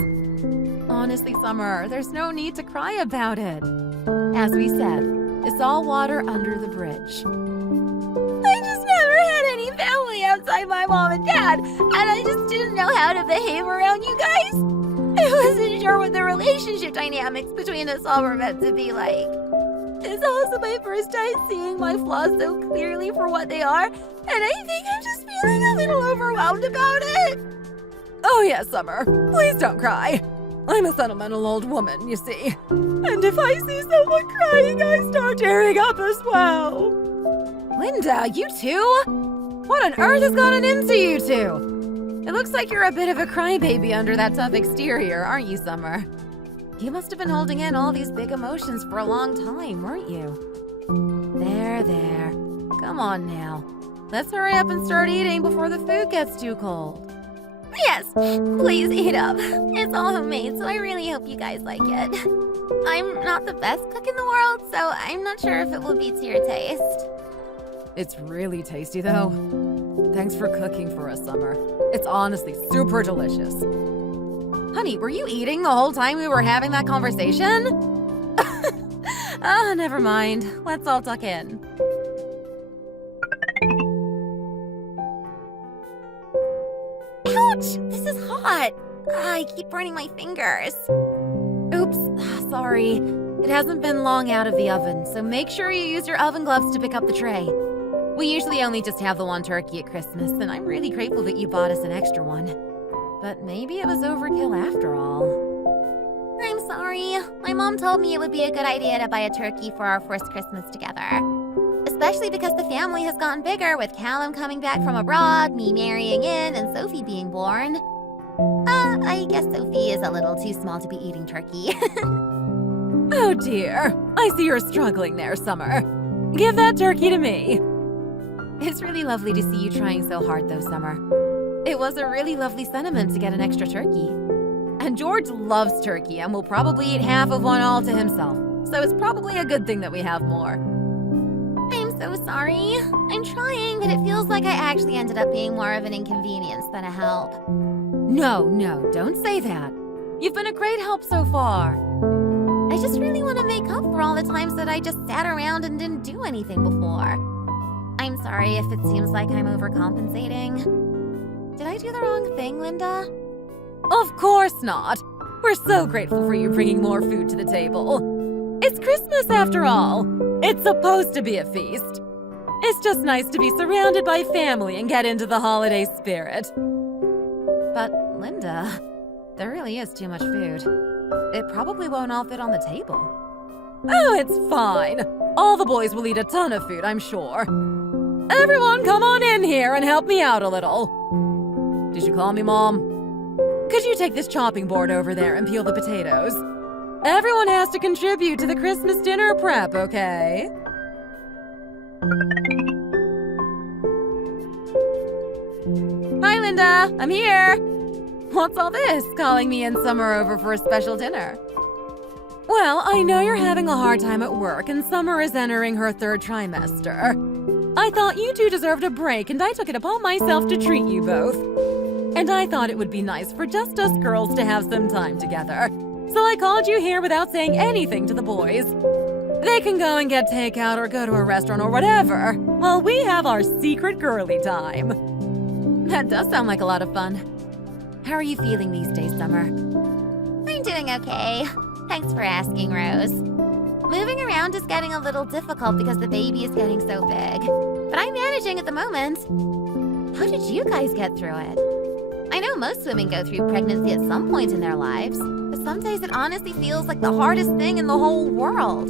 Honestly, Summer, there's no need to cry about it. As we said, it's all water under the bridge. I just never had any family outside my mom and dad, and I just didn't know how to behave around you guys. I wasn't sure what the relationship dynamics between us all were meant to be like. It's also my first time seeing my flaws so clearly for what they are, and I think I'm just feeling a little overwhelmed about it. Oh yes, Summer. Please don't cry. I'm a sentimental old woman, you see. And if I see someone crying, I start tearing up as well. Linda, you too? What on earth has gotten into you two? It looks like you're a bit of a crybaby under that tough exterior, aren't you, Summer? You must have been holding in all these big emotions for a long time, weren't you? There. Come on now. Let's hurry up and start eating before the food gets too cold. Yes, please eat up. It's all homemade, so I really hope you guys like it. I'm not the best cook in the world, so I'm not sure if it will be to your taste. It's really tasty, though. Thanks for cooking for us, Summer. It's honestly super delicious. Honey, were you eating the whole time we were having that conversation? Never mind. Let's all tuck in. Ouch! This is hot. I keep burning my fingers. Oops, sorry. It hasn't been long out of the oven, so make sure you use your oven gloves to pick up the tray. We usually only just have the one turkey at Christmas, and I'm really grateful that you bought us an extra one. But maybe it was overkill after all. I'm sorry. My mom told me it would be a good idea to buy a turkey for our first Christmas together. Especially because the family has gotten bigger with Callum coming back from abroad, me marrying in, and Sophie being born. I guess Sophie is a little too small to be eating turkey. Oh dear. I see you're struggling there, Summer. Give that turkey to me. It's really lovely to see you trying so hard, though, Summer. It was a really lovely sentiment to get an extra turkey. And George loves turkey and will probably eat half of one all to himself. So it's probably a good thing that we have more. I'm so sorry. I'm trying, but it feels like I actually ended up being more of an inconvenience than a help. No, don't say that. You've been a great help so far. I just really want to make up for all the times that I just sat around and didn't do anything before. I'm sorry if it seems like I'm overcompensating. Did I do the wrong thing, Linda? Of course not. We're so grateful for you bringing more food to the table. It's Christmas after all. It's supposed to be a feast. It's just nice to be surrounded by family and get into the holiday spirit. But, Linda, there really is too much food. It probably won't all fit on the table. Oh, it's fine. All the boys will eat a ton of food, I'm sure. Everyone, come on in here and help me out a little. Did you call me, Mom? Could you take this chopping board over there and peel the potatoes? Everyone has to contribute to the Christmas dinner prep, okay? Hi, Linda. I'm here. What's all this, calling me and Summer over for a special dinner? Well, I know you're having a hard time at work and Summer is entering her 3rd trimester. I thought you two deserved a break and I took it upon myself to treat you both. And I thought it would be nice for just us girls to have some time together. So I called you here without saying anything to the boys. They can go and get takeout or go to a restaurant or whatever, while we have our secret girly time. That does sound like a lot of fun. How are you feeling these days, Summer? I'm doing okay. Thanks for asking, Rose. Moving around is getting a little difficult because the baby is getting so big. But I'm managing at the moment. How did you guys get through it? I know most women go through pregnancy at some point in their lives, but some days it honestly feels like the hardest thing in the whole world.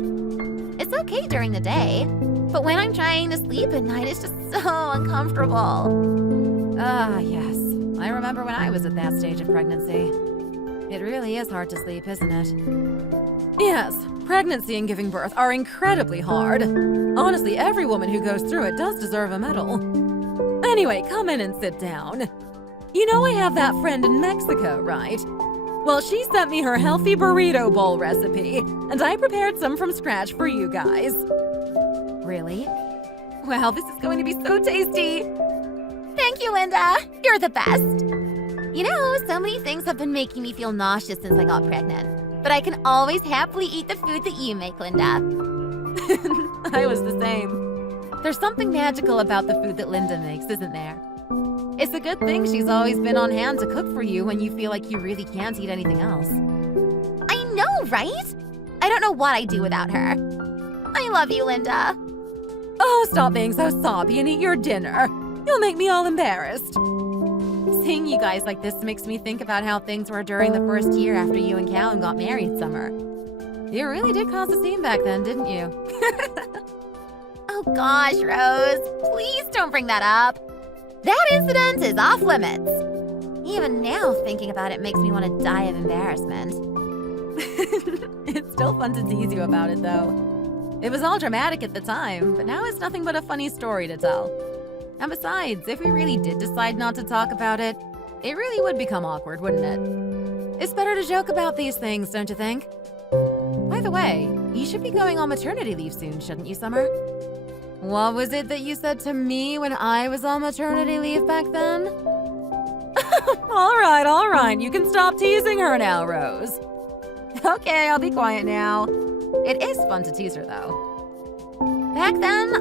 It's okay during the day, but when I'm trying to sleep at night, it's just so uncomfortable. Ah, yes. I remember when I was at that stage of pregnancy. It really is hard to sleep, isn't it? Yes, pregnancy and giving birth are incredibly hard. Honestly, every woman who goes through it does deserve a medal. Anyway, come in and sit down. You know I have that friend in Mexico, right? Well, she sent me her healthy burrito bowl recipe, and I prepared some from scratch for you guys. Really? Wow, this is going to be so tasty! Thank you, Linda. You're the best. You know, so many things have been making me feel nauseous since I got pregnant. But I can always happily eat the food that you make, Linda. I was the same. There's something magical about the food that Linda makes, isn't there? It's a good thing she's always been on hand to cook for you when you feel like you really can't eat anything else. I know, right? I don't know what I'd do without her. I love you, Linda. Oh, stop being so soppy and eat your dinner. You'll make me all embarrassed. Seeing you guys like this makes me think about how things were during the first year after you and Callum got married, Summer. You really did cause a scene back then, didn't you? Oh gosh, Rose. Please don't bring that up. That incident is off limits. Even now, thinking about it makes me want to die of embarrassment. It's still fun to tease you about it, though. It was all dramatic at the time, but now it's nothing but a funny story to tell. And besides, if we really did decide not to talk about it, it really would become awkward, wouldn't it? It's better to joke about these things, don't you think? By the way, you should be going on maternity leave soon, shouldn't you, Summer? What was it that you said to me when I was on maternity leave back then? All right, you can stop teasing her now, Rose. Okay, I'll be quiet now. It is fun to tease her, though. Back then,